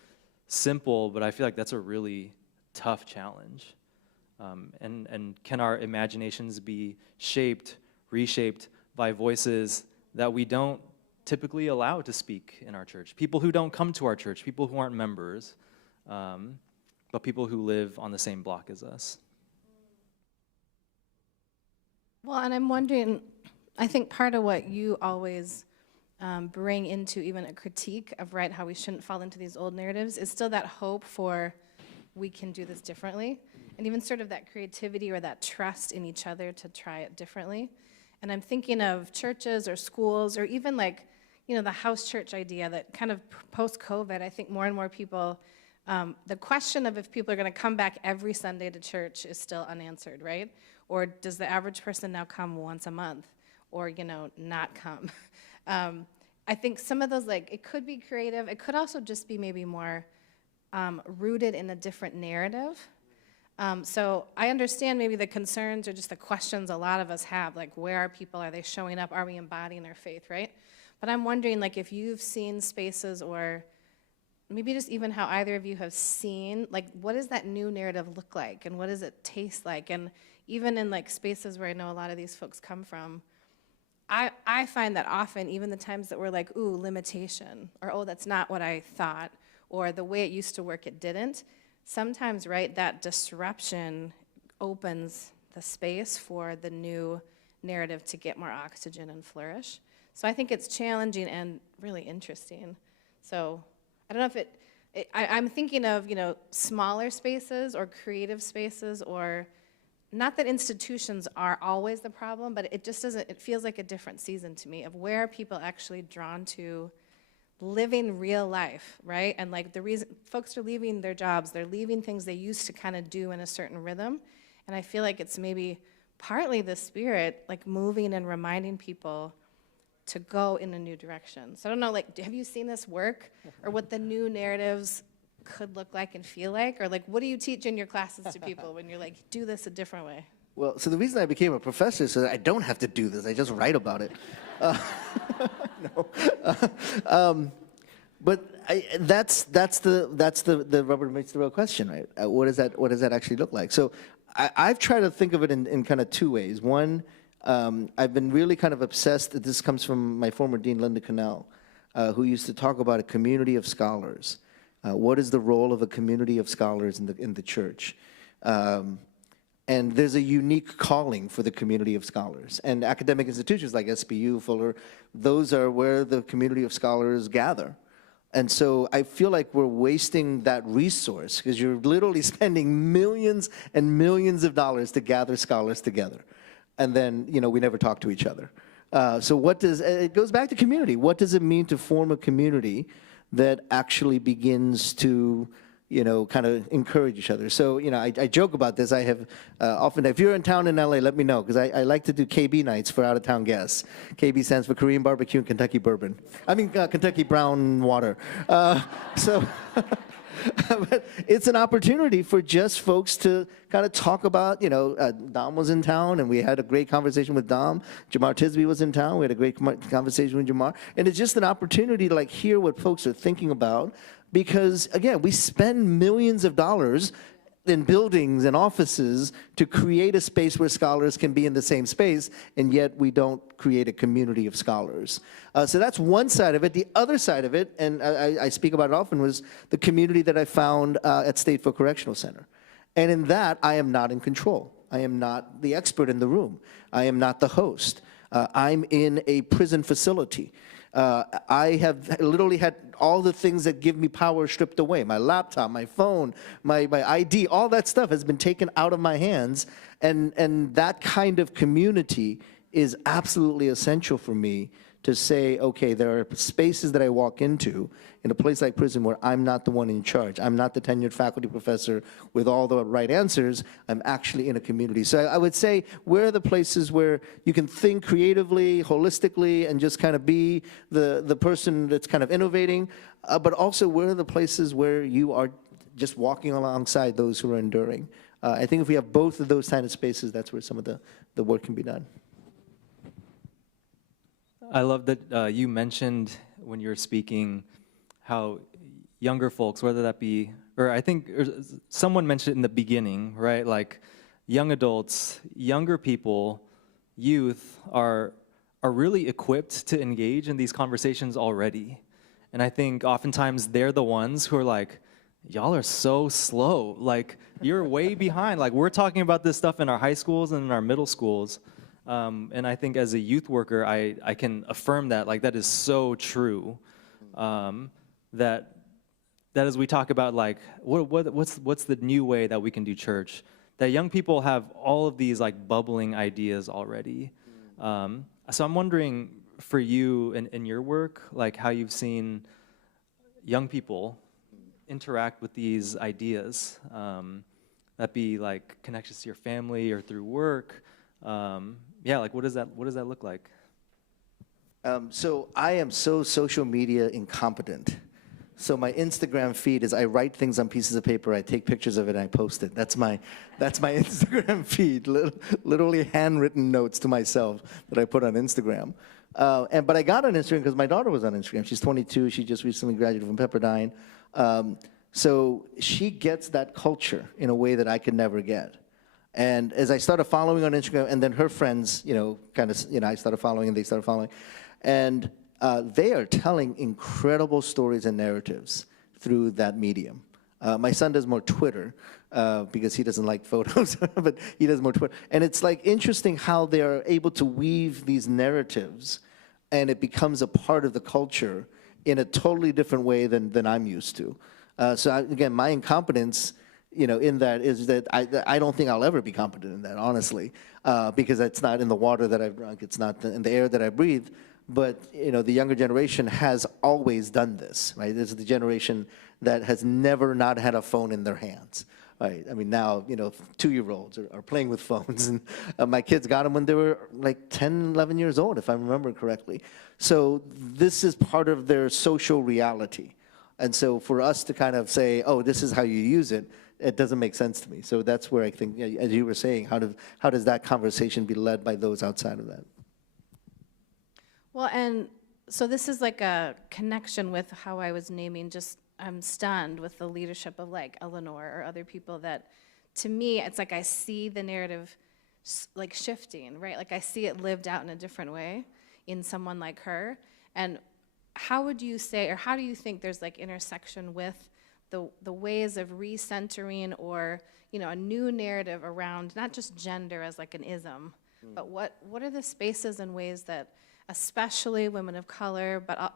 simple, but I feel like that's a really tough challenge. And can our imaginations be shaped, reshaped by voices that we don't typically allow to speak in our church? People who don't come to our church, people who aren't members, but people who live on the same block as us. Well, and I'm wondering, I think part of what you always bring into even a critique of how we shouldn't fall into these old narratives is still that hope for we can do this differently. And even sort of that creativity or that trust in each other to try it differently. And I'm thinking of churches or schools or even like, you know, the house church idea that kind of post-COVID, I think more and more people, the question of if people are going to come back every Sunday to church is still unanswered, right? Or does the average person now come once a month or, you know, not come? I think some of those, like, it could be creative. It could also just be maybe more rooted in a different narrative. So I understand maybe the concerns or just the questions a lot of us have, like where are people, are they showing up, are we embodying their faith, right? But I'm wondering, like, if you've seen spaces or maybe just even how either of you have seen, like, what does that new narrative look like and what does it taste like? And even in like spaces where I know a lot of these folks come from, I find that often, even the times that we're like, ooh, limitation, or oh, that's not what I thought, or the way it used to work, it didn't. Sometimes, right, that disruption opens the space for the new narrative to get more oxygen and flourish. So I think it's challenging and really interesting. So I don't know if I'm thinking of, you know, smaller spaces or creative spaces, or not that institutions are always the problem, but it just doesn't, it feels like a different season to me of where are people actually drawn to living real life, right? And like the reason folks are leaving their jobs, they're leaving things they used to kind of do in a certain rhythm. And I feel like it's maybe partly the Spirit, like moving and reminding people to go in a new direction. So I don't know, like, have you seen this work or what the new narratives could look like and feel like? Or like, what do you teach in your classes to people when you're like, do this a different way? Well, so the reason I became a professor is so that I don't have to do this. I just write about it. No. But that's the rubber meets the road question, right? What does that actually look like? So I've tried to think of it in kind of two ways. One, I've been really kind of obsessed. This comes from my former dean, Linda Cannell, who used to talk about a community of scholars. What is the role of a community of scholars in the church? And there's a unique calling for the community of scholars. And academic institutions like SBU, Fuller, those are where the community of scholars gather. And so I feel like we're wasting that resource because you're literally spending millions and millions of dollars to gather scholars together. And then, we never talk to each other. So it goes back to community. What does it mean to form a community that actually begins to kind of encourage each other? So, I joke about this. I have often, if you're in town in LA, let me know, because I like to do KB nights for out-of-town guests. KB stands for Korean Barbecue and Kentucky Bourbon. Kentucky Brown Water. But it's an opportunity for just folks to kind of talk about, Dom was in town, and we had a great conversation with Dom. Jamar Tisby was in town. We had a great conversation with Jamar. And it's just an opportunity to, hear what folks are thinking about. Because, again, we spend millions of dollars in buildings and offices to create a space where scholars can be in the same space, and yet we don't create a community of scholars. So that's one side of it. The other side of it, and I speak about it often, was the community that I found at Stateville Correctional Center. And in that, I am not in control. I am not the expert in the room. I am not the host. I'm in a prison facility. I have literally had all the things that give me power stripped away. My laptop, my phone, my ID, all that stuff has been taken out of my hands. And that kind of community is absolutely essential for me to say, okay, there are spaces that I walk into in a place like prison where I'm not the one in charge. I'm not the tenured faculty professor with all the right answers. I'm actually in a community. So I would say, where are the places where you can think creatively, holistically, and just kind of be the person that's kind of innovating, but also where are the places where you are just walking alongside those who are enduring? I think if we have both of those kind of spaces, that's where some of the work can be done. I love that you mentioned when you were speaking how younger folks, whether that be, or I think someone mentioned it in the beginning, right? Like young adults, younger people, youth are really equipped to engage in these conversations already. And I think oftentimes they're the ones who are like, y'all are so slow. Like, you're way behind. Like, we're talking about this stuff in our high schools and in our middle schools. And I think as a youth worker, I can affirm that, like, that is so true. That as we talk about, like, what's the new way that we can do church, that young people have all of these, like, bubbling ideas already. So I'm wondering, for you in your work, like, how you've seen young people interact with these ideas, that be, like, connections to your family or through work. Yeah, like, what does that look like? So I am so social media incompetent. So my Instagram feed is I write things on pieces of paper, I take pictures of it, and I post it. That's my Instagram feed, literally handwritten notes to myself that I put on Instagram. But I got on Instagram because my daughter was on Instagram. She's 22. She just recently graduated from Pepperdine. So she gets that culture in a way that I could never get. And as I started following on Instagram, and then her friends, I started following and they started following. And they are telling incredible stories and narratives through that medium. My son does more Twitter because he doesn't like photos, but he does more Twitter. And it's like interesting how they are able to weave these narratives and it becomes a part of the culture in a totally different way than I'm used to. Again, my incompetence in that is that I don't think I'll ever be competent in that, honestly, because it's not in the water that I've drunk, it's not in the air that I breathe. But the younger generation has always done this, right? This is the generation that has never not had a phone in their hands, right? I mean, now 2-year-olds are playing with phones, and my kids got them when they were like 10, 11 years old, if I remember correctly. So this is part of their social reality. And so for us to kind of say, oh, this is how you use it, it doesn't make sense to me. So that's where I think, as you were saying, how does that conversation be led by those outside of that? Well, and so this is like a connection with how I was naming, just I'm stunned with the leadership of like Eleanor or other people that, to me, it's like I see the narrative like shifting, right? Like I see it lived out in a different way in someone like her. And how would you say, or how do you think there's like intersection with the ways of recentering or, you know, a new narrative around not just gender as like an ism, but what are the spaces and ways that especially women of color, but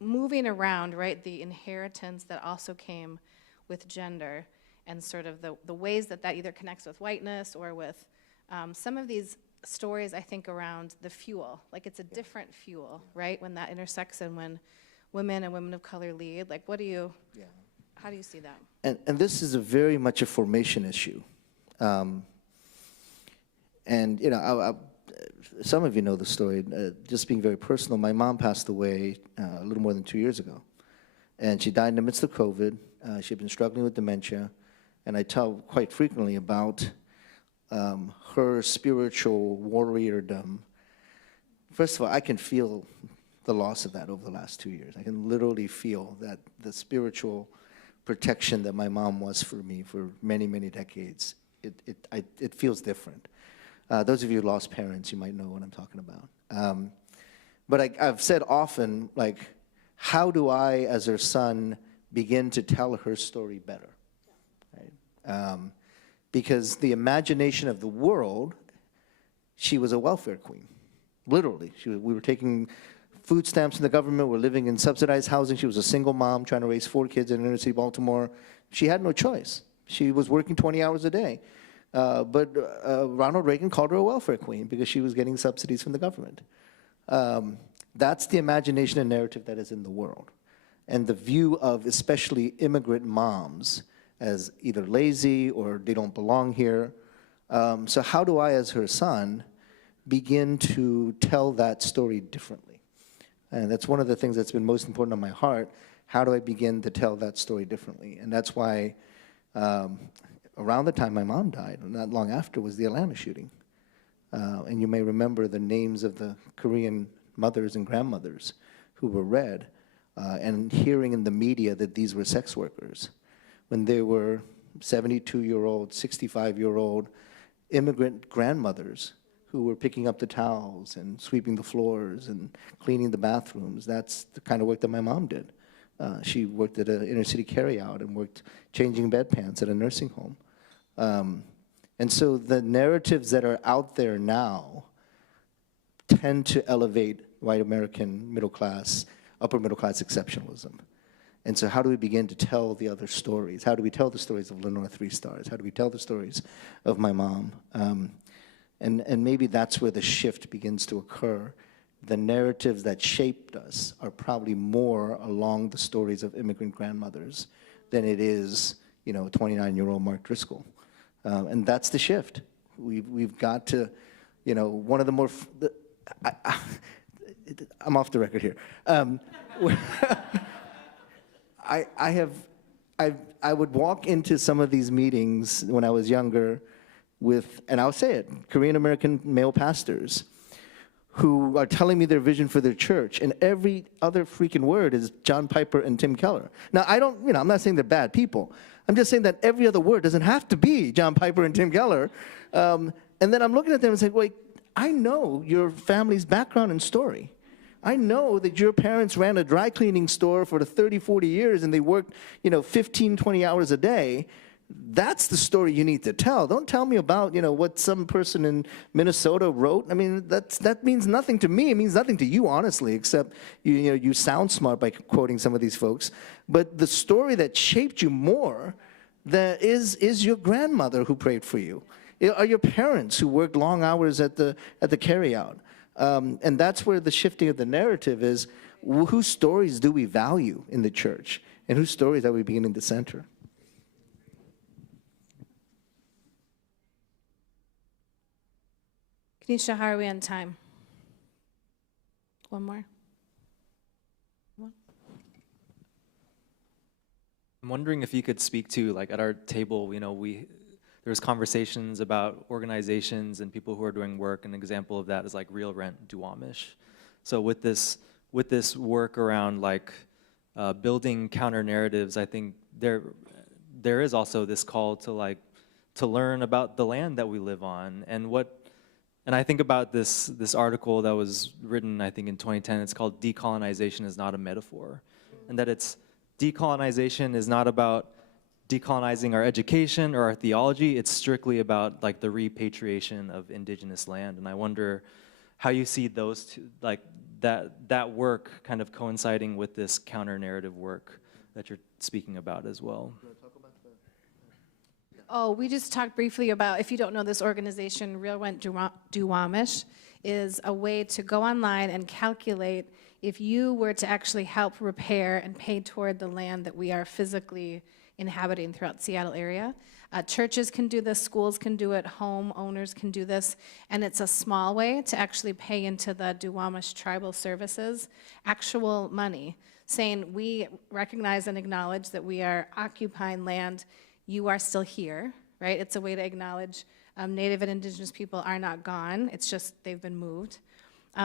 moving around, right, the inheritance that also came with gender and sort of the ways that either connects with whiteness or with some of these stories, I think, around the fuel. Like it's a different fuel, right, when that intersects and when women and women of color lead. Like how do you see that? And this is a very much a formation issue. And, you know, some of you know the story. Just being very personal, my mom passed away a little more than 2 years ago. And she died in the midst of COVID. She had been struggling with dementia. And I tell quite frequently about her spiritual warriordom. First of all, I can feel the loss of that over the last 2 years. I can literally feel that the spiritual protection that my mom was for me for many, many decades, it feels different. Those of you who lost parents, you might know what I'm talking about. But I've said often, like, how do I, as her son, begin to tell her story better? Right? Because the imagination of the world, she was a welfare queen, literally. We were taking food stamps from the government, we're living in subsidized housing. She was a single mom trying to raise 4 kids in inner city Baltimore. She had no choice. She was working 20 hours a day. But Ronald Reagan called her a welfare queen because she was getting subsidies from the government. That's the imagination and narrative that is in the world. And the view of especially immigrant moms as either lazy or they don't belong here. So how do I, as her son, begin to tell that story differently? And that's one of the things that's been most important on my heart. How do I begin to tell that story differently? And that's why around the time my mom died, not long after, was the Atlanta shooting. And you may remember the names of the Korean mothers and grandmothers who were read, and hearing in the media that these were sex workers, when they were 72-year-old, 65-year-old immigrant grandmothers who were picking up the towels and sweeping the floors and cleaning the bathrooms. That's the kind of work that my mom did. She worked at an inner city carryout and worked changing bedpans at a nursing home. And so the narratives that are out there now tend to elevate white American middle class, upper middle class exceptionalism. And so how do we begin to tell the other stories? How do we tell the stories of Lenore Three Stars? How do we tell the stories of my mom? And maybe that's where the shift begins to occur. The narratives that shaped us are probably more along the stories of immigrant grandmothers than it is, you know, 29-year-old Mark Driscoll. And that's the shift. We've got to, you know, one of the more, I'm off the record here. I would walk into some of these meetings when I was younger with, and I'll say it, Korean American male pastors who are telling me their vision for their church, and every other freaking word is John Piper and Tim Keller. Now, I'm not saying they're bad people. I'm just saying that every other word doesn't have to be John Piper and Tim Keller. And then I'm looking at them and saying, wait, I know your family's background and story. I know that your parents ran a dry cleaning store for 30, 40 years and they worked, 15, 20 hours a day. That's the story you need to tell. Don't tell me about, what some person in Minnesota wrote. I mean, that means nothing to me. It means nothing to you, honestly, except you sound smart by quoting some of these folks. But the story that shaped you more is your grandmother who prayed for you. Are your parents who worked long hours at the carryout. And that's where the shifting of the narrative is. Whose stories do we value in the church? And whose stories are we beginning to center? Kenesha, how are we on time? One more? One? I'm wondering if you could speak to, like, at our table, there's conversations about organizations and people who are doing work. An example of that is like Real Rent Duwamish. So with this work around like building counter narratives, I think there is also this call to learn about the land that we live on and I think about this article that was written, I think in 2010. It's called "Decolonization is Not a Metaphor," and that decolonization is not about decolonizing our education or our theology. It's strictly about like the repatriation of indigenous land. And I wonder how you see those two, like that work kind of coinciding with this counter narrative work that you're speaking about as well. Oh, we just talked briefly about, if you don't know this organization, Real Rent Duwamish is a way to go online and calculate if you were to actually help repair and pay toward the land that we are physically inhabiting throughout the Seattle area. Churches can do this, schools can do it, home owners can do this, and it's a small way to actually pay into the Duwamish Tribal Services actual money, saying we recognize and acknowledge that we are occupying land. You are still here, right? It's a way to acknowledge Native and Indigenous people are not gone. It's just they've been moved.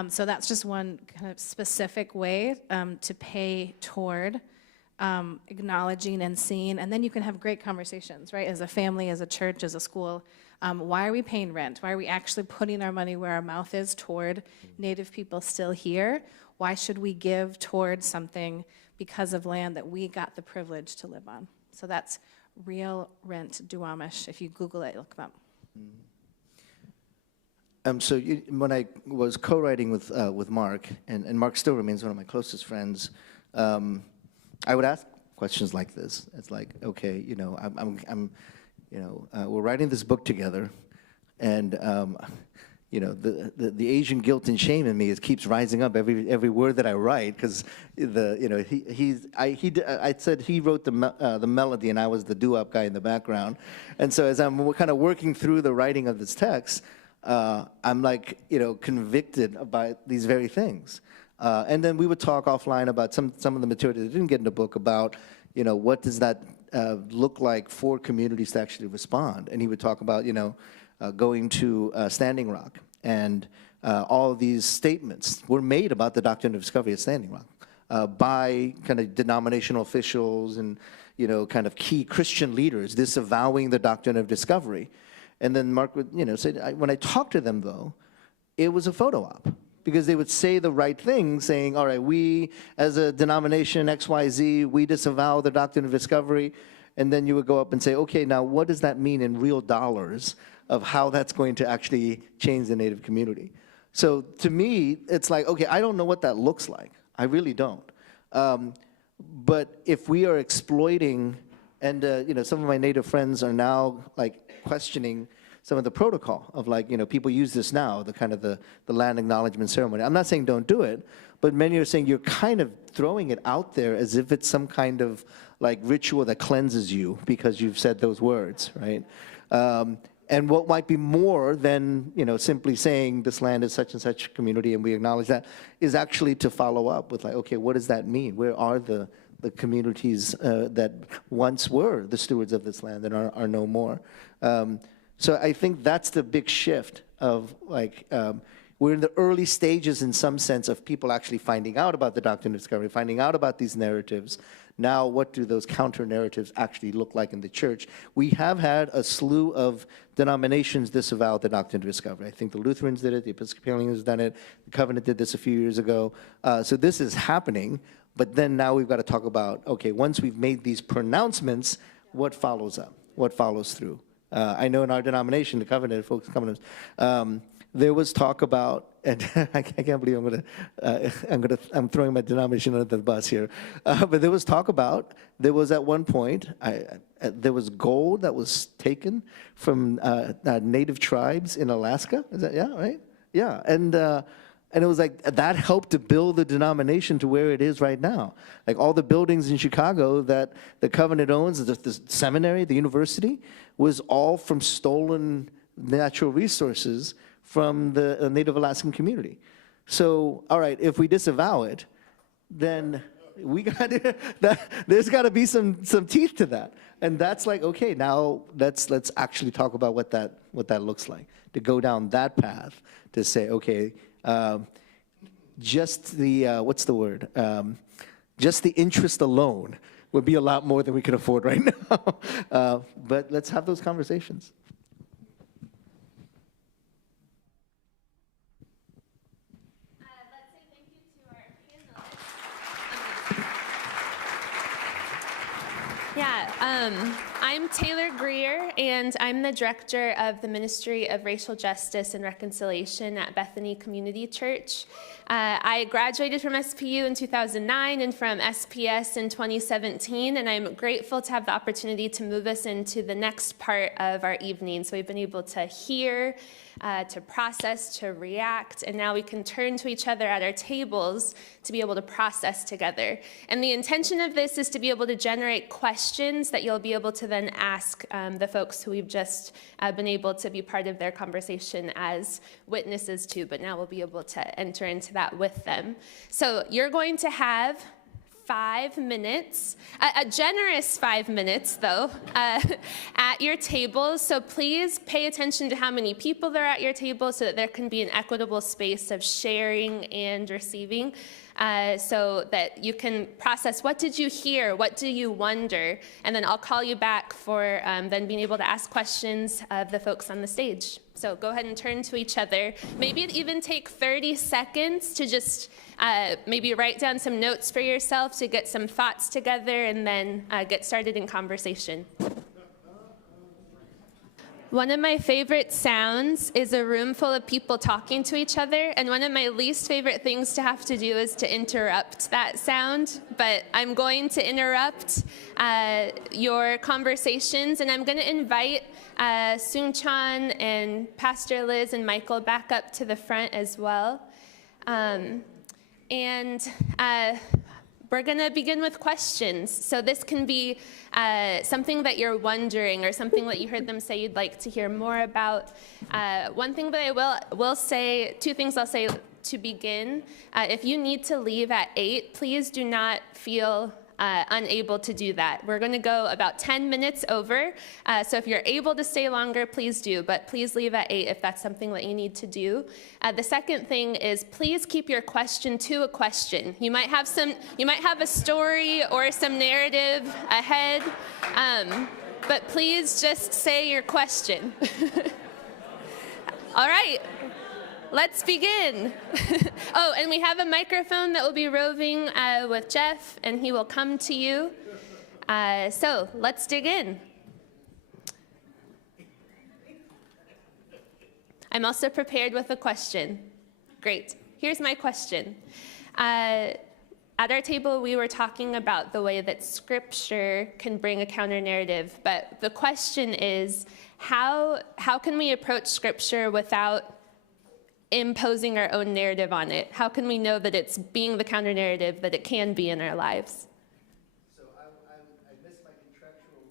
So that's just one kind of specific way to pay toward acknowledging and seeing. And then you can have great conversations, right? As a family, as a church, as a school. Why are we paying rent? Why are we actually putting our money where our mouth is toward Native people still here? Why should we give toward something because of land that we got the privilege to live on? So that's Real Rent Duwamish. If you Google it, look them up. So when I was co-writing with Mark, and Mark still remains one of my closest friends, I would ask questions like this. It's like, okay, we're writing this book together, and the Asian guilt and shame in me keeps rising up every word that I write, because I said he wrote the melody and I was the doo-wop guy in the background, and so as I'm kind of working through the writing of this text, I'm like convicted about these very things, and then we would talk offline about some of the material that didn't get in the book about what does that look like for communities to actually respond, and he would talk about going to Standing Rock, and all of these statements were made about the doctrine of discovery at Standing Rock by kind of denominational officials and kind of key Christian leaders disavowing the doctrine of discovery. And then Mark would say, when I talked to them though, it was a photo op, because they would say the right thing, saying, all right, we as a denomination XYZ, we disavow the doctrine of discovery. And then you would go up and say, okay, now what does that mean in real dollars of how that's going to actually change the Native community? So to me, it's like, okay, I don't know what that looks like. I really don't. But if we are exploiting, and some of my Native friends are now like questioning some of the protocol of like, people use this now, the kind of the land acknowledgement ceremony. I'm not saying don't do it, but many are saying you're kind of throwing it out there as if it's some kind of like ritual that cleanses you because you've said those words, right? And what might be more than simply saying this land is such and such community and we acknowledge that, is actually to follow up with like, okay, what does that mean? Where are the communities that once were the stewards of this land and are no more? So I think that's the big shift of like, we're in the early stages in some sense of people actually finding out about the doctrine of discovery, finding out about these narratives. Now, what do those counter narratives actually look like in the church? We have had a slew of denominations disavow the doctrine of discovery. I think the Lutherans did it, the Episcopalians have done it, the Covenant did this a few years ago. So this is happening, but then now we've got to talk about, okay, once we've made these pronouncements, what follows up? What follows through? I know in our denomination, the Covenant, folks, Covenants, there was talk about, and I can't believe I'm throwing my denomination under the bus here, but there was talk about, there was at one point, there was gold that was taken from Native tribes in Alaska. Is that, yeah, right? Yeah, and it was like, that helped to build the denomination to where it is right now. Like all the buildings in Chicago that the Covenant owns, the seminary, the university, was all from stolen natural resources from the Native Alaskan community. So, all right, if we disavow it, then We got that. There's got to be some teeth to that, and that's like, okay, now let's actually talk about what that looks like. To go down that path, to say, okay, just the what's the word? Just the interest alone would be a lot more than we can afford right now. But let's have those conversations. Let's say thank you to our panelists. Yeah, I'm Taylor Greer, and I'm the director of the Ministry of Racial Justice and Reconciliation at Bethany Community Church. I graduated from SPU in 2009 and from SPS in 2017, and I'm grateful to have the opportunity to move us into the next part of our evening. So we've been able to hear, to process, to react, and now we can turn to each other at our tables to be able to process together. And the intention of this is to be able to generate questions that you'll be able to then ask the folks who we've just been able to be part of their conversation as witnesses to, but now we'll be able to enter into that with them. So you're going to have 5 minutes, a generous 5 minutes though, at your tables. So please pay attention to how many people are at your table so that there can be an equitable space of sharing and receiving, so that you can process what did you hear, what do you wonder, and then I'll call you back for then being able to ask questions of the folks on the stage. So go ahead and turn to each other. Maybe even take 30 seconds to just maybe write down some notes for yourself to get some thoughts together and then get started in conversation. One of my favorite sounds is a room full of people talking to each other, and one of my least favorite things to have to do is to interrupt that sound, but I'm going to interrupt your conversations, and I'm going to invite Soong-Chan and Pastor Liz and Michael back up to the front as well. We're going to begin with questions. So this can be something that you're wondering or something that you heard them say you'd like to hear more about. One thing that I will say, 2 things I'll say to begin. If you need to leave at 8, please do not feel unable to do that. We're going to go about 10 minutes over, so if you're able to stay longer, please do, but please leave at 8 if that's something that you need to do. The second thing is please keep your question to a question. You might have a story or some narrative ahead, but please just say your question. All right. Let's begin. Oh, and we have a microphone that will be roving with Jeff, and he will come to you. So let's dig in. I'm also prepared with a question. Great. Here's my question. At our table, we were talking about the way that Scripture can bring a counter-narrative, but the question is, how can we approach Scripture without imposing our own narrative on it? How can we know that it's being the counter-narrative that it can be in our lives? So I miss my contractual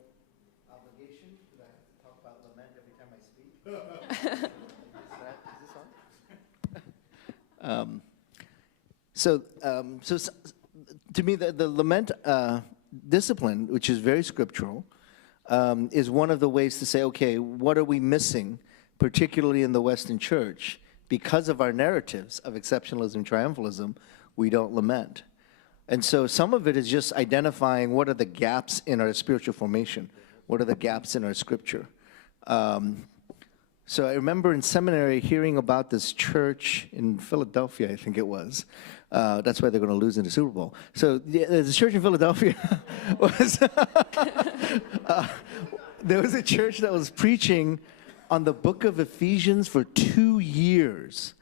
obligation because I have to talk about lament every time I speak. Is this on? So to me, the lament discipline, which is very scriptural, is one of the ways to say, okay, what are we missing, particularly in the Western church? Because of our narratives of exceptionalism, triumphalism, we don't lament. And so some of it is just identifying what are the gaps in our spiritual formation, what are the gaps in our scripture. So I remember in seminary hearing about this church in Philadelphia, I think it was. That's why they're going to lose in the Super Bowl. So the church in Philadelphia was, there was a church that was preaching on the book of Ephesians for 2 years.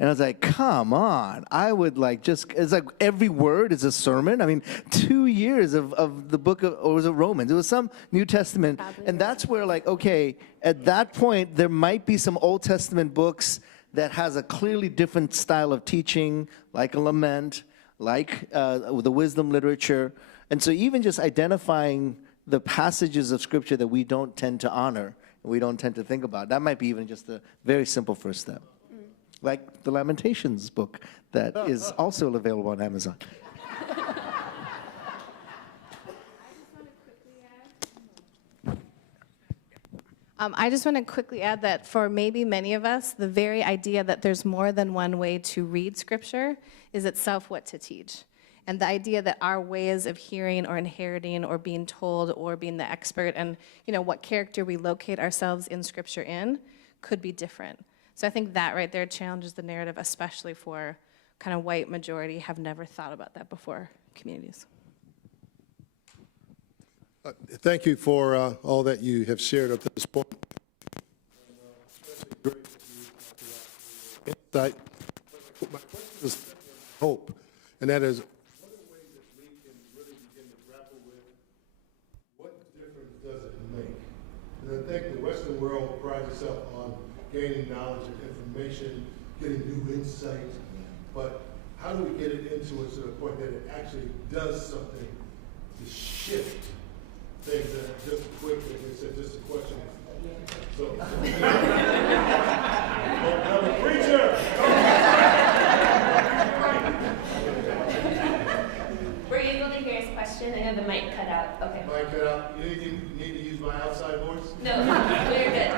And I was like, come on. I would it's like every word is a sermon. I mean, 2 years of the book of, or was it Romans? It was some New Testament. Probably. And that's where okay, at that point, there might be some Old Testament books that has a clearly different style of teaching, like a lament, like the wisdom literature. And so even just identifying the passages of Scripture that we don't tend to honor, we don't tend to think about. That might be even just a very simple first step. Like the Lamentations book that is also available on Amazon. I just want to quickly add that for maybe many of us, the very idea that there's more than one way to read Scripture is itself what to teach. And the idea that our ways of hearing or inheriting or being told or being the expert and what character we locate ourselves in Scripture in could be different. So I think that right there challenges the narrative, especially for kind of white majority have never thought about that before communities. Thank you for all that you have shared up to this point. Especially great insight. My question is hope, and that is, what are ways that we can really begin to grapple with what difference does it make? And I think the Western world prides itself on gaining knowledge and information, getting new insight, but how do we get it into it to the point that it actually does something to shift things that just quickly, it's just a question. So, I'm a preacher. Were you able to hear his question? I know the mic cut out. Okay. Mic cut out. You need to use my outside voice? No, we're good.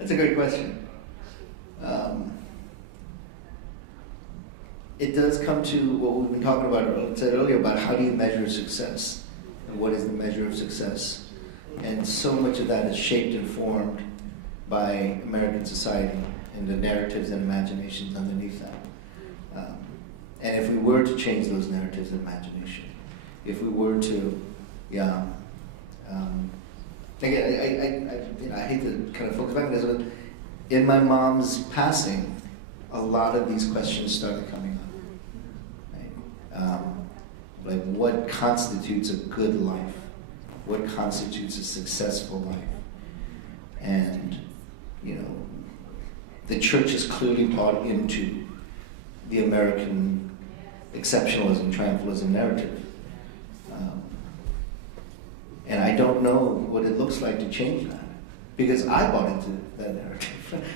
That's a great question. It does come to what we've been talking about, or said earlier, about how do you measure success, and what is the measure of success? And so much of that is shaped and formed by American society and the narratives and imaginations underneath that. And if we were to change those narratives and imagination, if we were to, I hate to kind of focus back on this, but in my mom's passing, a lot of these questions started coming up. Right? Like, what constitutes a good life? What constitutes a successful life? And, the church is clearly bought into the American exceptionalism, triumphalism narrative. And I don't know what it looks like to change that, because I bought into that narrative.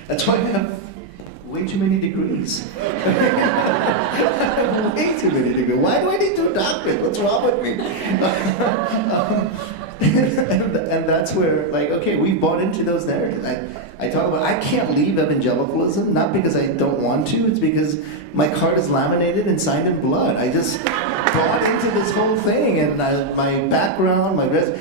That's why I have way too many degrees. Way too many degrees. Why do I need to adopt it? What's wrong with me? And that's where, okay, we bought into those narratives. I talk about, I can't leave evangelicalism, not because I don't want to, it's because my card is laminated and signed in blood. I just bought into this whole thing, and my background,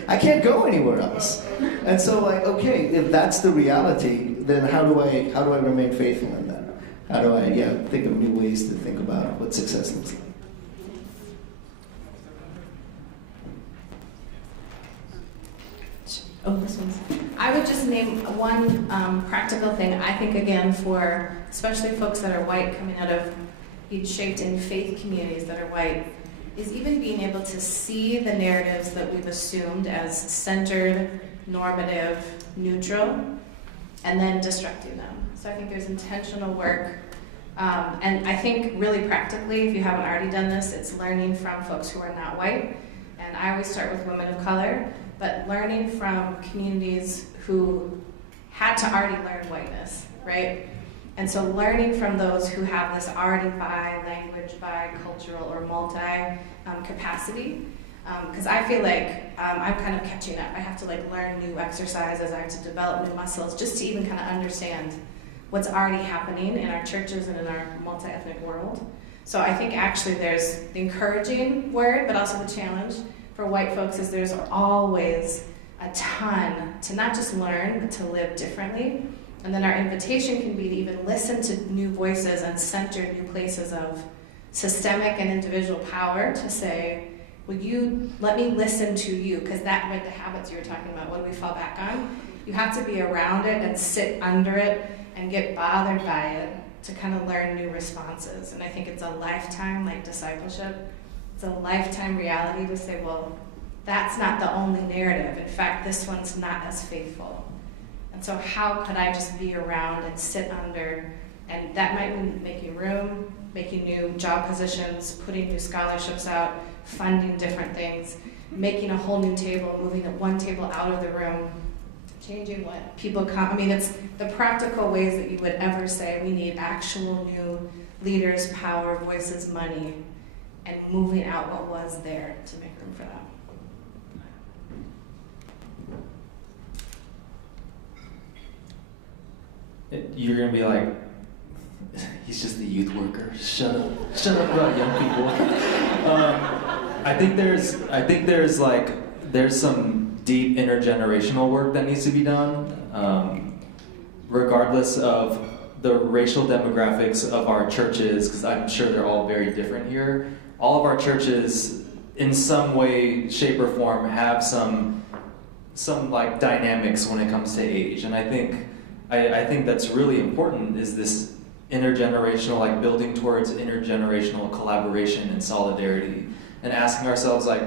I can't go anywhere else. And so, okay, if that's the reality, then how do I remain faithful in that? How do I, think of new ways to think about what success looks like? Oh, this one's. I would just name one practical thing. I think, again, for especially folks that are white, coming out of being shaped in faith communities that are white, is even being able to see the narratives that we've assumed as centered, normative, neutral, and then destructing them. So I think there's intentional work. And I think really practically, if you haven't already done this, it's learning from folks who are not white. And I always start with women of color, but learning from communities who had to already learn whiteness, right? And so learning from those who have this already bi-language, bi-cultural, or multi-capacity, because I feel like I'm kind of catching up. I have to learn new exercises, I have to develop new muscles just to even kind of understand what's already happening in our churches and in our multi-ethnic world. So I think actually there's the encouraging word, but also the challenge for white folks is there's always a ton to not just learn, but to live differently. And then our invitation can be to even listen to new voices and center new places of systemic and individual power to say, will you let me listen to you? Because that, the habits you were talking about, what do we fall back on? You have to be around it and sit under it and get bothered by it to kind of learn new responses. And I think it's a lifetime, discipleship. It's a lifetime reality to say, well, that's not the only narrative. In fact, this one's not as faithful. And so how could I just be around and sit under? And that might mean making room, making new job positions, putting new scholarships out, funding different things, making a whole new table, moving one table out of the room, changing what people come. I mean, it's the practical ways that you would ever say we need actual new leaders, power, voices, money, and moving out what was there to make room for that. You're gonna be like, he's just the youth worker. Shut up about young people. I think there's some deep intergenerational work that needs to be done, regardless of the racial demographics of our churches, because I'm sure they're all very different here. All of our churches, in some way, shape, or form, have some like dynamics when it comes to age, and I think that's really important. Is this intergenerational, like building towards intergenerational collaboration and solidarity, and asking ourselves like,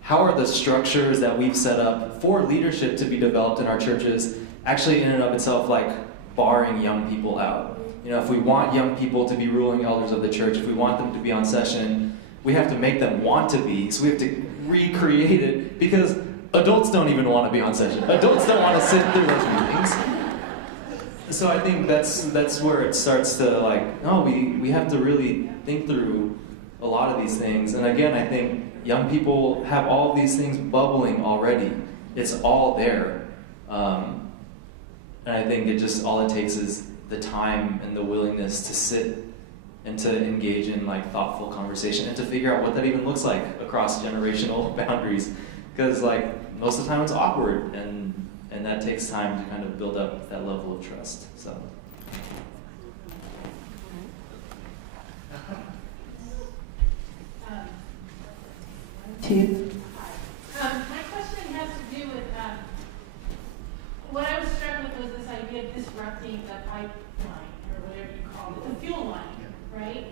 how are the structures that we've set up for leadership to be developed in our churches actually in and of itself like barring young people out? You know, if we want young people to be ruling elders of the church, if we want them to be on session, we have to make them want to be, so we have to recreate it, because adults don't even want to be on session. Adults don't want to sit through those meetings. So I think that's where it starts to like, no, we have to really think through a lot of these things. And again, I think young people have all of these things bubbling already. It's all there. And I think all it takes is the time and the willingness to sit and to engage in like thoughtful conversation and to figure out what that even looks like across generational boundaries. Because like most of the time it's awkward, and that takes time to kind of build up that level of trust. So. My question has to do with what I was struck with was this idea of disrupting the pipeline, or whatever you call it, the fuel line, right?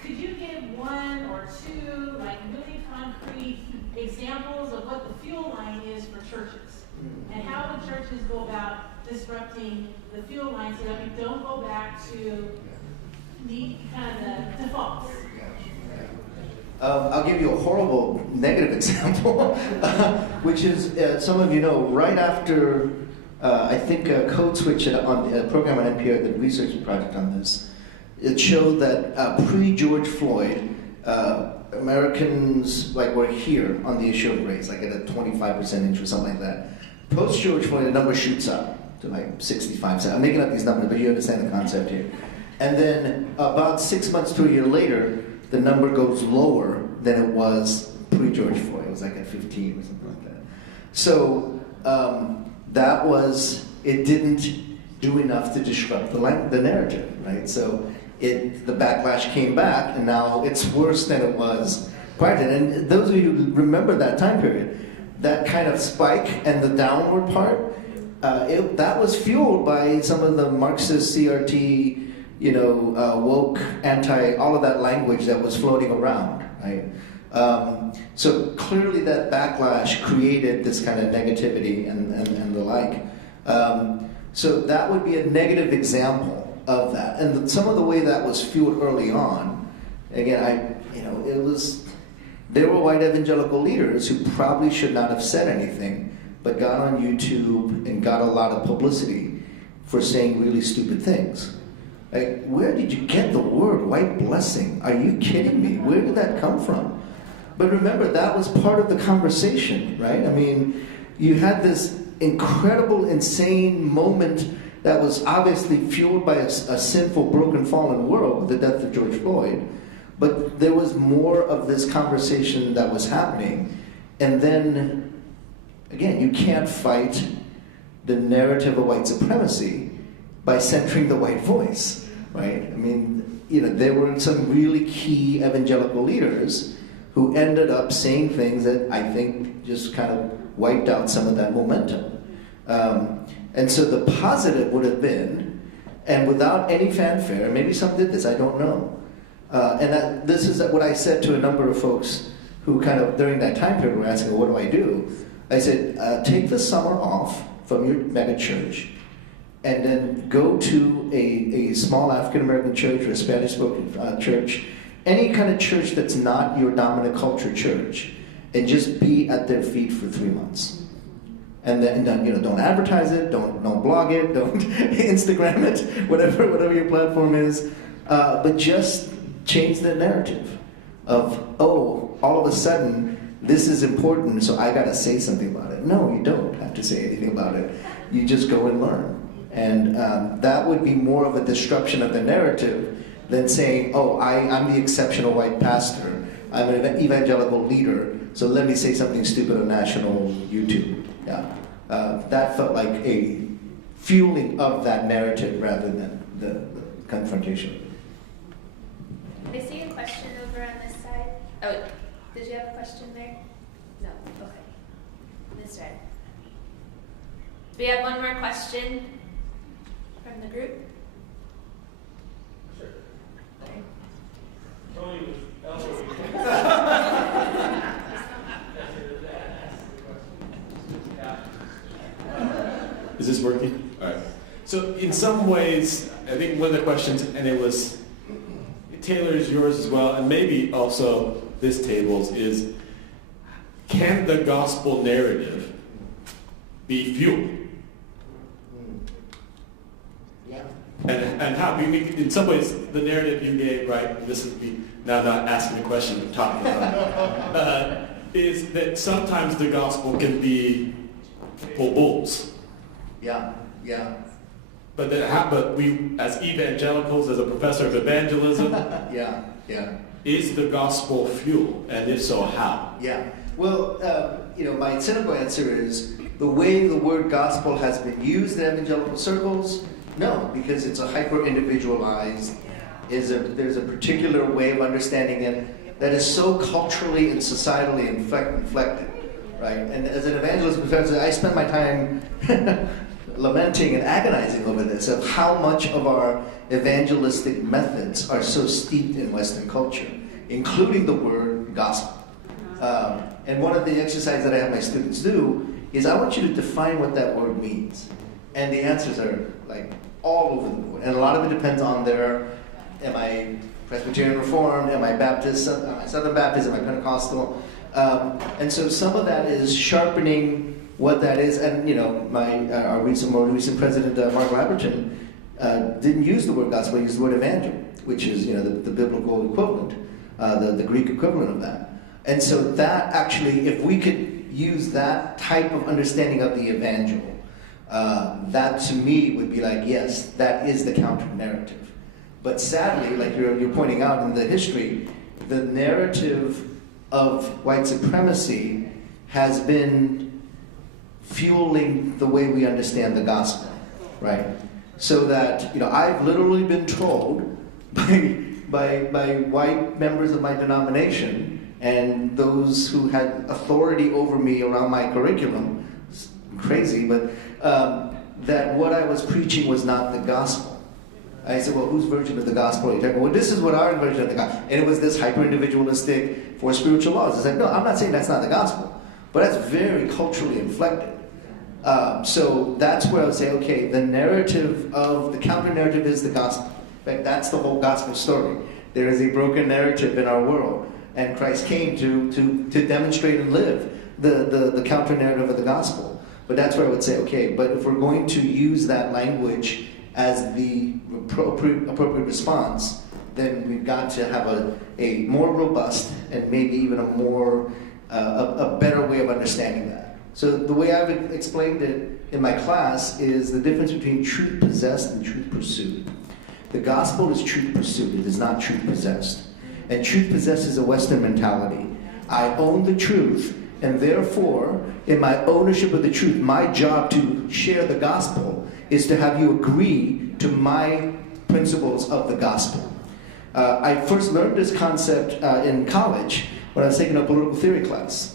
Could you give one or two, like really concrete examples of what the fuel line is for churches? And how would churches go about disrupting the fuel line so that we don't go back to the kind of the defaults? I'll give you a horrible negative example, which is, some of you know, right after, I think Code Switch on a program on NPR, the research project on this, it showed that pre-George Floyd, Americans were here on the issue of race, like at a 25% interest, something like that. Post-George Floyd, the number shoots up to like 65. I'm making up these numbers, but you understand the concept here. And then about 6 months to a year later, the number goes lower than it was pre-George Floyd. It was like at 15 or something like that. So it didn't do enough to disrupt the narrative, right? So the backlash came back, and now it's worse than it was prior to that. And those of you who remember that time period, that kind of spike and the downward part, that was fueled by some of the Marxist CRT, woke, all of that language that was floating around, right? So clearly that backlash created this kind of negativity and the like. So that would be a negative example of that. And some of the way that was fueled early on, again, there were white evangelical leaders who probably should not have said anything, but got on YouTube and got a lot of publicity for saying really stupid things. Like, where did you get the word white blessing? Are you kidding me? Where did that come from? But remember, that was part of the conversation, right? I mean, you had this incredible, insane moment that was obviously fueled by a sinful, broken, fallen world with the death of George Floyd. But there was more of this conversation that was happening. And then, again, you can't fight the narrative of white supremacy by centering the white voice, right? I mean, there were some really key evangelical leaders who ended up saying things that I think just kind of wiped out some of that momentum. And so the positive would have been, and without any fanfare, maybe some did this, I don't know. This is what I said to a number of folks who kind of, during that time period, were asking, what do I do? I said, take the summer off from your mega church, and then go to a small African-American church or a Spanish-spoken church, any kind of church that's not your dominant culture church, and just be at their feet for 3 months. And then, don't advertise it, don't blog it, don't Instagram it, whatever your platform is, but just change the narrative of, oh, all of a sudden, this is important, so I gotta say something about it. No, you don't have to say anything about it. You just go and learn. And that would be more of a disruption of the narrative than saying, oh, I'm the exceptional white pastor. I'm an evangelical leader, so let me say something stupid on national YouTube. Yeah, that felt like a fueling of that narrative rather than the confrontation. I see a question over on this side. Oh, did you have a question there? No. Okay. This side. Do we have one more question from the group? Sure. Is this working? All right. So in some ways, I think one of the questions, and it was Taylor's, yours as well, and maybe also this table's, is can the gospel narrative be fuel? Yeah. And how? In some ways, the narrative you gave, right, this is me now not asking a question, but talking about, is that sometimes the gospel can be bulls. Yeah, yeah. But we, as evangelicals, as a professor of evangelism, yeah. is the gospel fuel? And if so, how? Yeah. Well, my cynical answer is the way the word gospel has been used in evangelical circles, no, because it's a hyper-individualized, there's a particular way of understanding it that is so culturally and societally inflected, right? And as an evangelist professor, I spend my time lamenting and agonizing over this, of how much of our evangelistic methods are so steeped in Western culture, including the word gospel. And one of the exercises that I have my students do is I want you to define what that word means. And the answers are like all over the board. And a lot of it depends on am I Presbyterian Reformed, am I Baptist, am I Southern Baptist, am I Pentecostal? And so some of that is sharpening what that is. And our more recent president, Mark Labberton, didn't use the word gospel, he used the word evangel, which is the biblical equivalent, the Greek equivalent of that. And so that actually, if we could use that type of understanding of the evangel, that to me would be like, yes, that is the counter-narrative. But sadly, like you're pointing out in the history, the narrative of white supremacy has been fueling the way we understand the gospel, right? So that, I've literally been trolled by white members of my denomination and those who had authority over me around my curriculum. It's crazy, but that what I was preaching was not the gospel. I said, well, whose version of the gospel are you talking about? Well, this is what our version of the gospel. And it was this hyper-individualistic for spiritual laws. It's like, no, I'm not saying that's not the gospel, but that's very culturally inflected. So that's where I would say, okay, the narrative of, the counter-narrative is the gospel. In fact, that's the whole gospel story. There is a broken narrative in our world, and Christ came to demonstrate and live the counter-narrative of the gospel. But that's where I would say, okay, but if we're going to use that language as the appropriate response, then we've got to have a more robust and maybe even a better way of understanding that. So the way I've explained it in my class is the difference between truth possessed and truth pursued. The gospel is truth pursued, it is not truth possessed. And truth possessed is a Western mentality. I own the truth, and therefore, in my ownership of the truth, my job to share the gospel is to have you agree to my principles of the gospel. I first learned this concept in college when I was taking a political theory class.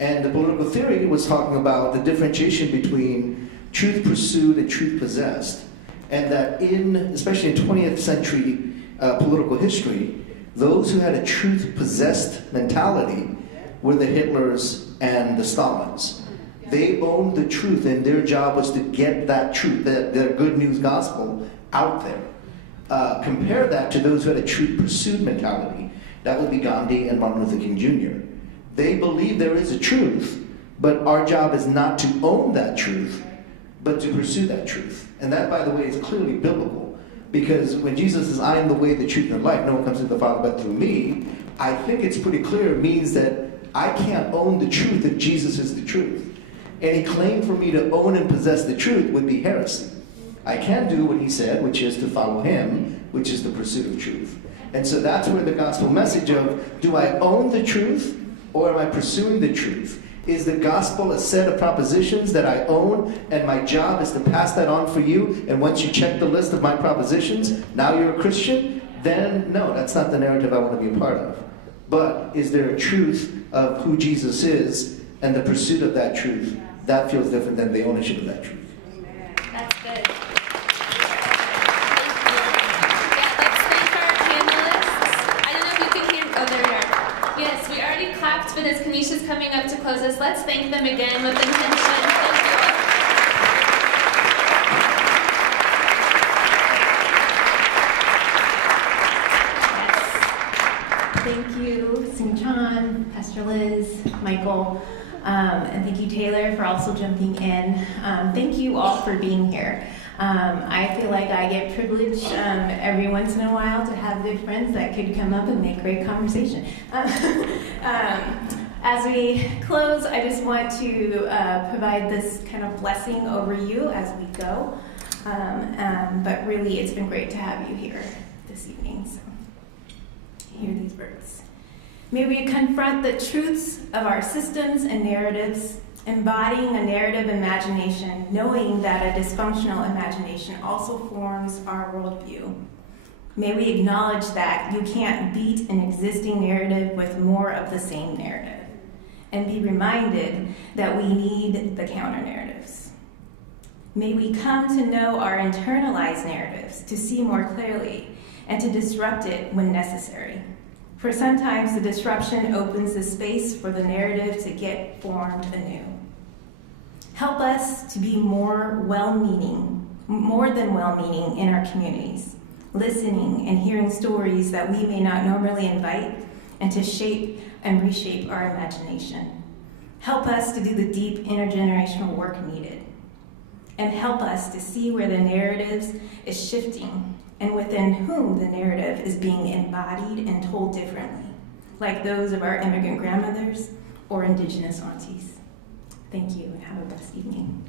And the political theory was talking about the differentiation between truth pursued and truth possessed. And that especially in 20th century political history, those who had a truth-possessed mentality were the Hitlers and the Stalins. They owned the truth, and their job was to get that truth, their good news gospel, out there. Compare that to those who had a truth-pursued mentality. That would be Gandhi and Martin Luther King Jr. They believe there is a truth, But our job is not to own that truth, but to pursue that truth. And that, by the way, is clearly biblical. Because when Jesus says, I am the way, the truth, and the life, no one comes to the Father but through me, I think it's pretty clear it means that I can't own the truth if Jesus is the truth. Any claim for me to own and possess the truth would be heresy. I can do what he said, which is to follow him, which is the pursuit of truth. And so that's where the gospel message of, do I own the truth or am I pursuing the truth? Is the gospel a set of propositions that I own and my job is to pass that on for you, and once you check the list of my propositions, now you're a Christian? Then no, that's not the narrative I want to be a part of. But is there a truth of who Jesus is and the pursuit of that truth? That feels different than the ownership of that truth. That's good. Let's thank our panelists. I don't know if you can hear. Oh, there we are. Yes, we already clapped, but as Kanisha's coming up to close us, let's thank them again with intention. Thank you, Soong-Chan, Pastor Liz, Michael, and thank you, Taylor, for also jumping in. Thank you all for being here. I feel like I get privileged every once in a while to have good friends that could come up and make great conversation. As we close, I just want to provide this kind of blessing over you as we go. But really, it's been great to have you here this evening. So, hear these words. May we confront the truths of our systems and narratives, embodying a narrative imagination, knowing that a dysfunctional imagination also forms our worldview. May we acknowledge that you can't beat an existing narrative with more of the same narrative, and be reminded that we need the counter-narratives. May we come to know our internalized narratives, to see more clearly, and to disrupt it when necessary. For sometimes the disruption opens the space for the narrative to get formed anew. Help us to be more than well-meaning in our communities, listening and hearing stories that we may not normally invite, and to shape and reshape our imagination. Help us to do the deep intergenerational work needed. And help us to see where the narratives is shifting and within whom the narrative is being embodied and told differently, like those of our immigrant grandmothers or indigenous aunties. Thank you, and have a blessed evening.